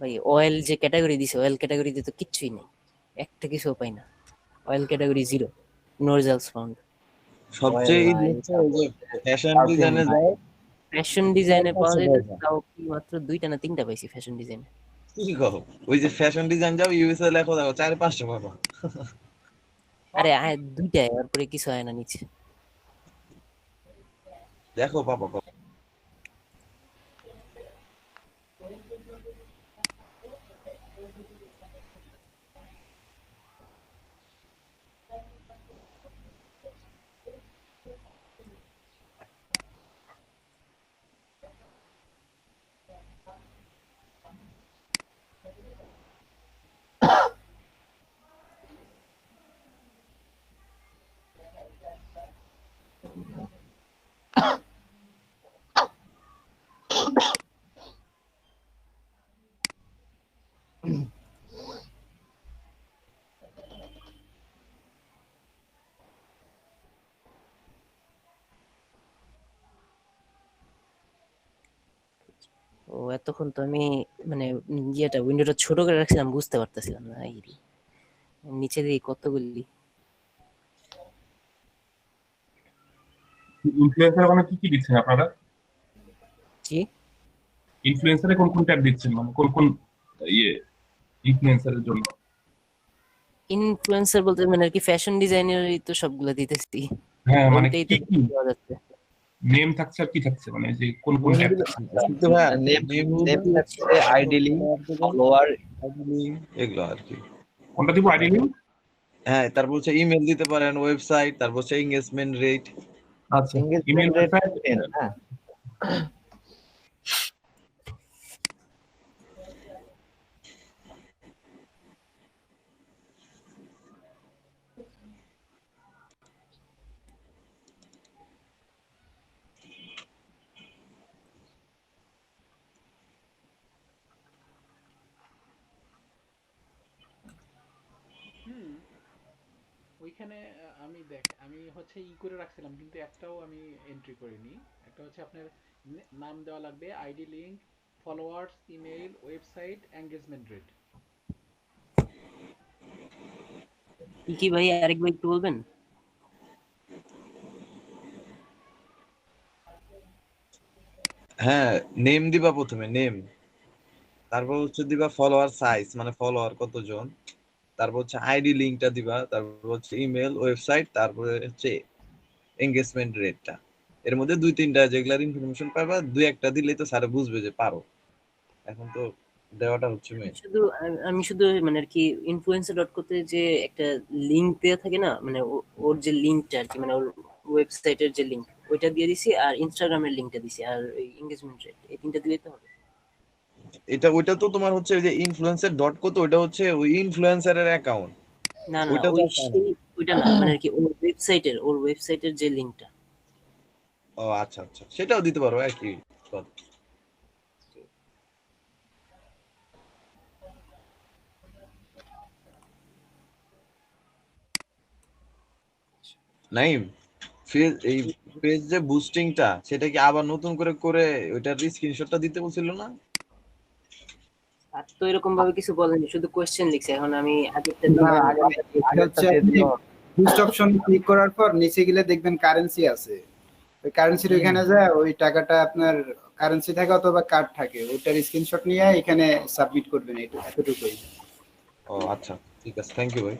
ভাই অয়েল যে ক্যাটাগরি দিছে, অয়েল ক্যাটাগরিতে তো কিচ্ছুই নেই, একটা কিছু পাই না, oil category 0, no results found. সবচেয়ে ফ্যাশন ডিজাইনে যায়, ফ্যাশন ডিজাইনে পাওয়া যায় তাও কি মাত্র 2টা না 3টা পাইছি ফ্যাশন ডিজাইনে। কি কও? ওই যে ফ্যাশন ডিজাইন যাও ইউএসএ লেখো, দেখো 4-5টা পাবা। আরে 2টায়, তারপরে কিছু হয় না নিচে, দেখো পাবা পাবা। ও এতক্ষণ তো আমি মানে উইন্ডোটা ছোট করে রাখছিলাম, বুঝতে পারতেছিলাম না, এই রে। নিচে দিয়ে কতগুলি ইনফ্লুয়েন্সার মানে কি কি দিচ্ছেন আপনারা? কি ইনফ্লুয়েন্সারে কোন কোন ট্যাগ দিচ্ছেন, মানে কোন কোন ইনফ্লুয়েন্সারের জন্য? ইনফ্লুয়েন্সার বলতে মানে আর কি ফ্যাশন ডিজাইনারই তো সবগুলো দিতেছি, হ্যাঁ মানে ওইটাই কি তো কি দেওয়া যাচ্ছে। নেম থাকছে আর কি থাকছে, মানে যে কোন কোন ট্যাব থাকছে? কিন্তু ভাই নেম নেম নেম বলতে হচ্ছে থাকছে, আইডি লিঙ্ক, ফলোয়ার। এগুলো আর কি। কোনটা দিব, আইডি লিঙ্ক? হ্যাঁ, তারপর হচ্ছে ইমেল দিতে পারেন, ওয়েবসাইট, তারপর হচ্ছে এঙ্গেজমেন্ট রেট। আচ্ছা, ইমেল, এঙ্গেজমেন্ট রেট ওয়েবসাইট। 10 না? হুম, ওইখানে আমি হচ্ছে ই করে রাখছিলাম, কিন্তু একটাও আমি এন্ট্রি করিনি। একটা হচ্ছে আপনার নাম দেওয়া লাগবে, ID link, followers, email, website, engagement rate. কি কি ভাই, আরেকবার একটু বলবেন? হ্যাঁ, নেম দিবা প্রথমে, নেম। তারপর হচ্ছে দিবা ফলোয়ার সাইজ, মানে ফলোয়ার কতজন। তারপর হচ্ছে আইডি লিংকটা দিবা, তারপর হচ্ছে ইমেল, ওয়েবসাইট, তারপরে হচ্ছে এঙ্গেজমেন্ট রেটটা। এর মধ্যে দুই তিনটা যেগুলার ইনফরমেশন পাবা, দুই একটা দিলেই তো স্যার বুঝবে যে পারো। এখন তো দেওয়াটা হচ্ছে মেন। আমি শুধু মানে আর কি ইনফ্লুয়েন্সার ডট কোতে যে একটা লিংক দেওয়া থাকে না, মানে ওর যে লিংকটা আর কি, মানে ওর ওয়েবসাইটের যে লিংক, ওইটা দিয়ে দিছি, আর ইনস্টাগ্রামের লিংকটা দিছি, আর ওই এঙ্গেজমেন্ট রেট, এই তিনটা দিলেই তো হবে। এটা ওইটা তো তোমার হচ্ছে ওই যে ইনফ্লুয়েন্সার ডট কো, তো ওইটা হচ্ছে ওই ইনফ্লুয়েন্সারের অ্যাকাউন্ট। না না, ওইটা তো ওই আর তা না। ওইটা না, মানে আর কি ওর ওয়েবসাইটের যে লিংকটা। ও আচ্ছা আচ্ছা, সেটাও দিতে পারো একই কথা। নাইম, এই পেজ যে বুস্টিংটা, সেটা কি আবার নতুন করে করে ওইটার স্ক্রিনশটটা দিতে বলছিল না? আর তো এরকম ভাবে কিছু বলেনি, শুধু কোশ্চেন লিখছে। এখন আমি আগেরটা না, দিয়ে এটা হচ্ছে আপনি বুস্ট অপশন ক্লিক করার পর নিচে গেলে দেখবেন কারেন্সি আছে। ওই কারেন্সির ওইখানে যায় ওই টাকাটা আপনার কারেন্সি থাকে অথবা কার্ড থাকে, ওইটার স্ক্রিনশট নিয়ে এখানে সাবমিট করবেন, এতটুকুই। ও আচ্ছা, ঠিক আছে, থ্যাংক ইউ ভাই।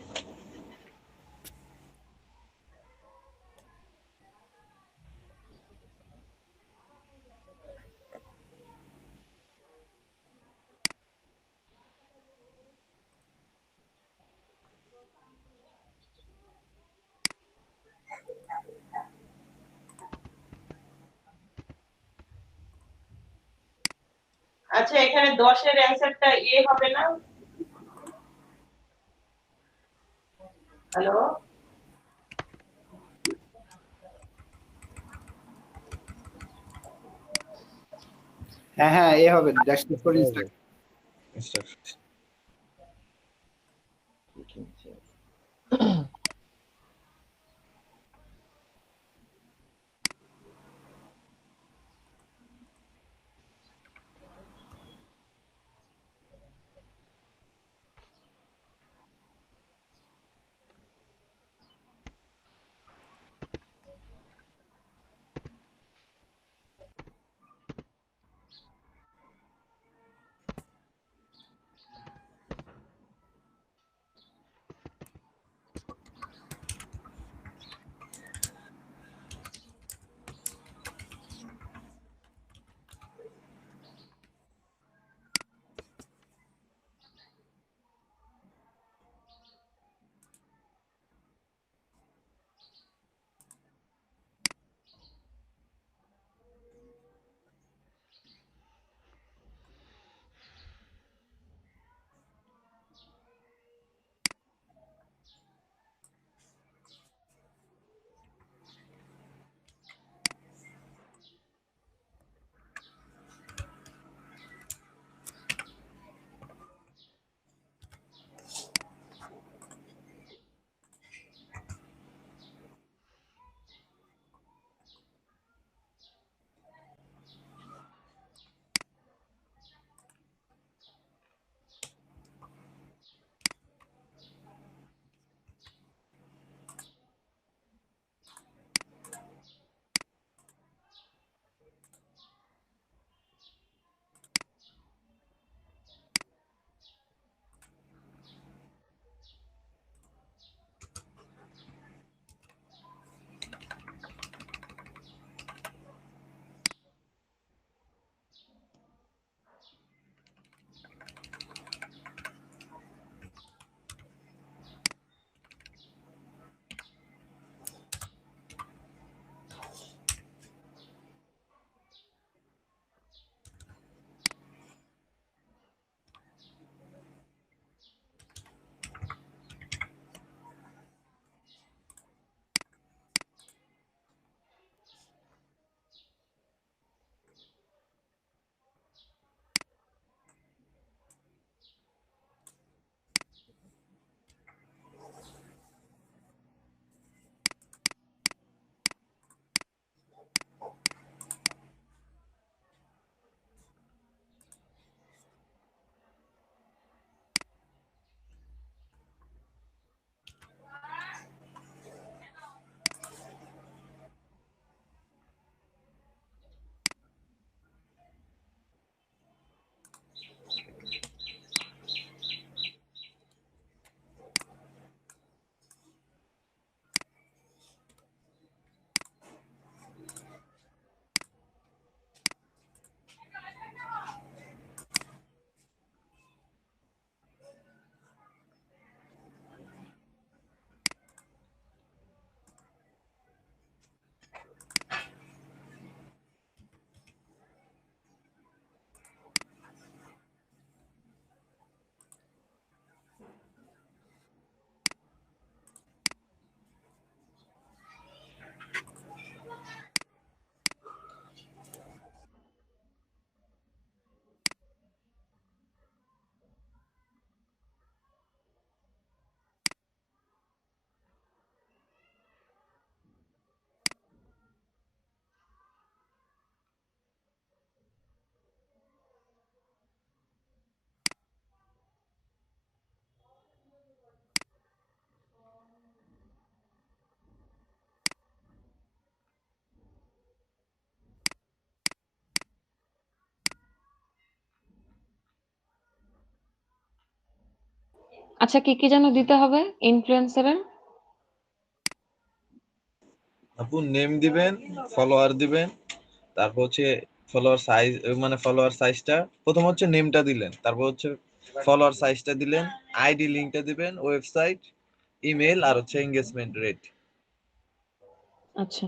আচ্ছা, এখানে 10-এর অ্যানসারটা এ হবে না? হ্যালো, হ্যাঁ হ্যাঁ, এ হবে ড্যাশবোর্ড ফর ইনস্ট্রাকশন। আচ্ছা কি কি যেন দিতে হবে ইনফ্লুয়েন্সারের? আপু নেম দিবেন, ফলোয়ার দিবেন, তারপর হচ্ছে ফলোয়ার সাইজ, মানে ফলোয়ার সাইজটা প্রথম হচ্ছে নেমটা দিলেন, তারপর হচ্ছে ফলোয়ার সাইজটা দিলেন, আইডি লিংকটা দিবেন, ওয়েবসাইট, ইমেল, আর হচ্ছে এঙ্গেজমেন্ট রেট। আচ্ছা।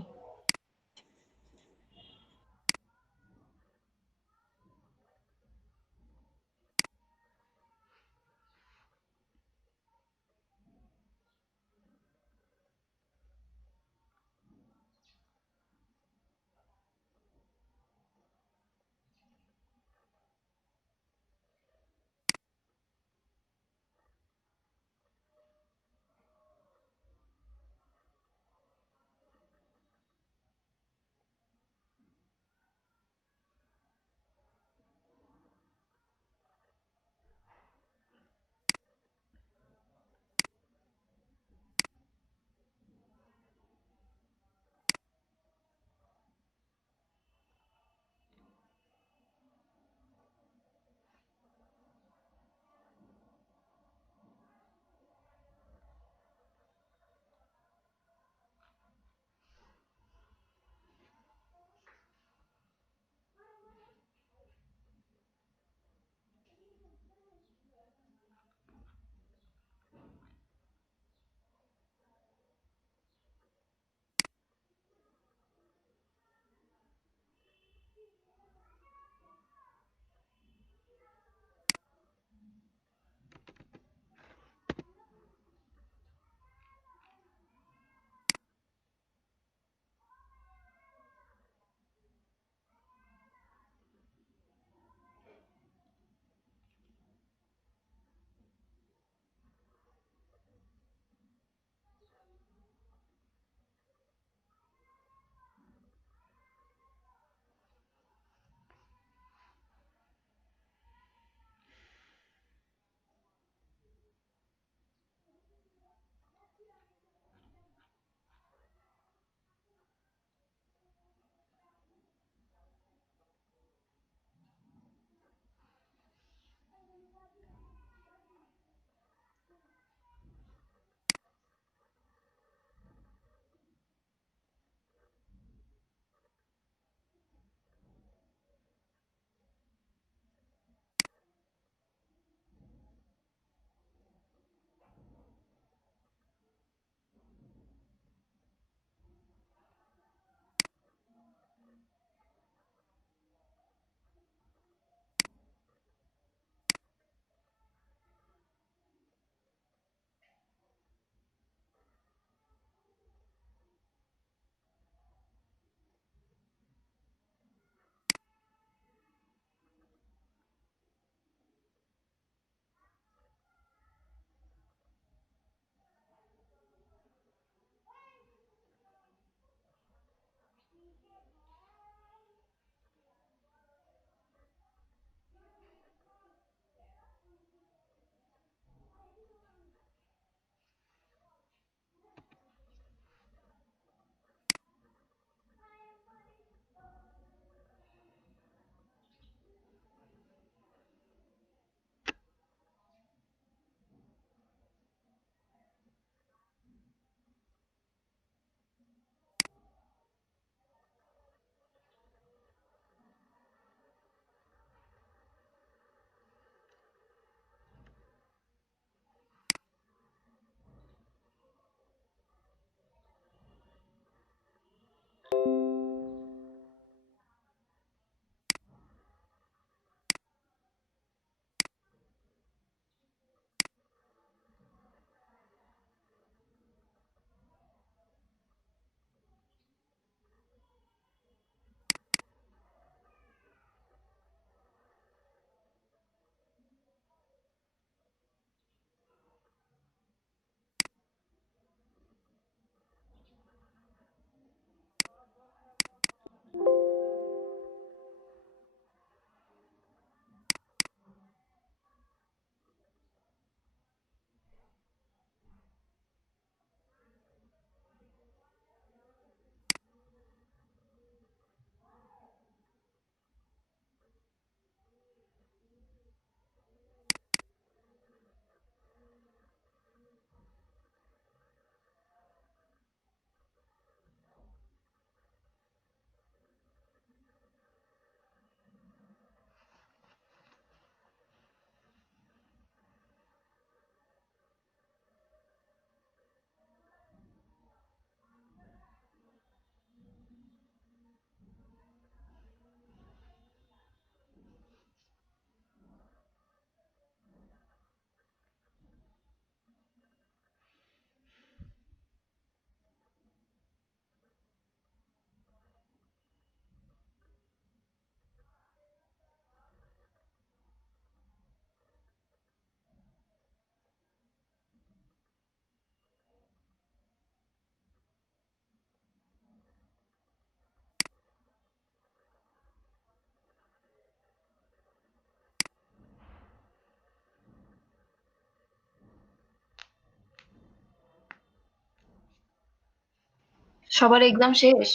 সবার এক্সাম শেষ?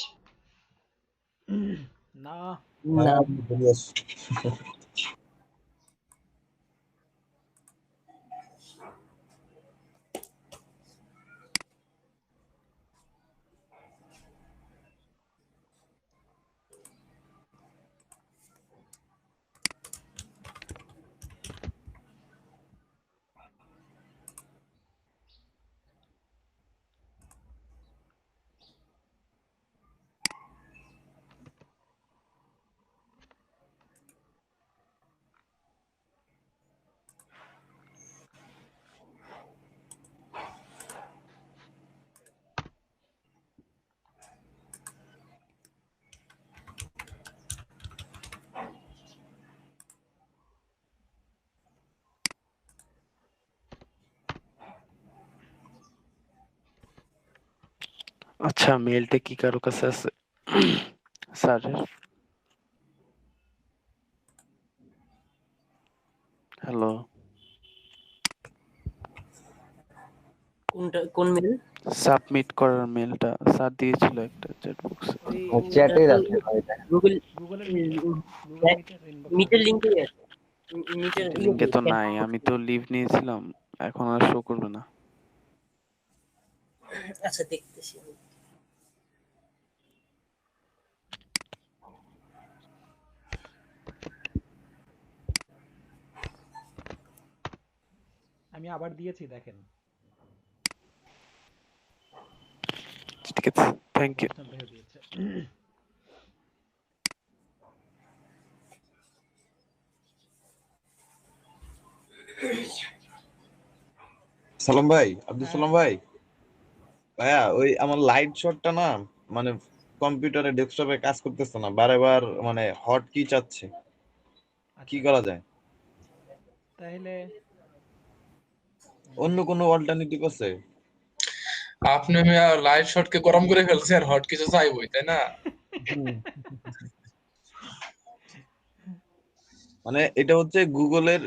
না না আচ্ছা, মেলটা কি কারো কাছে আছে স্যারের? হ্যালো, কোন মেল? সাবমিট করার মেলটা স্যার দিয়েছিল একটা চ্যাট বক্সে। চ্যাটেই আছে ভাই। গুগল গুগলের মিটের লিংকে মিটের লিংকে তো নাই, আমি তো লিভ নিয়েছিলাম, এখন আর শো করবে না। আচ্ছা দেখতেছি। আমি আবার দিয়েছি দেখেন। ঠিক আছে, থ্যাংক ইউ। আপনার দিয়েছে। সালাম ভাই, আব্দুল সালাম ভাই। ভাইয়া ওই আমার লাইট শটটা না মানে কম্পিউটারে ডেস্কটপে কাজ করতেছে না, বারবার মানে হট কি চাচ্ছে, কি করা যায়? তাহলে অন্য কোনো অল্টারনেটিভ আছে? আপনি লাইট শটকে গরম করে ফেলছে আর হট কিছু চাইবই, তাই না? মানে এটা হচ্ছে গুগলের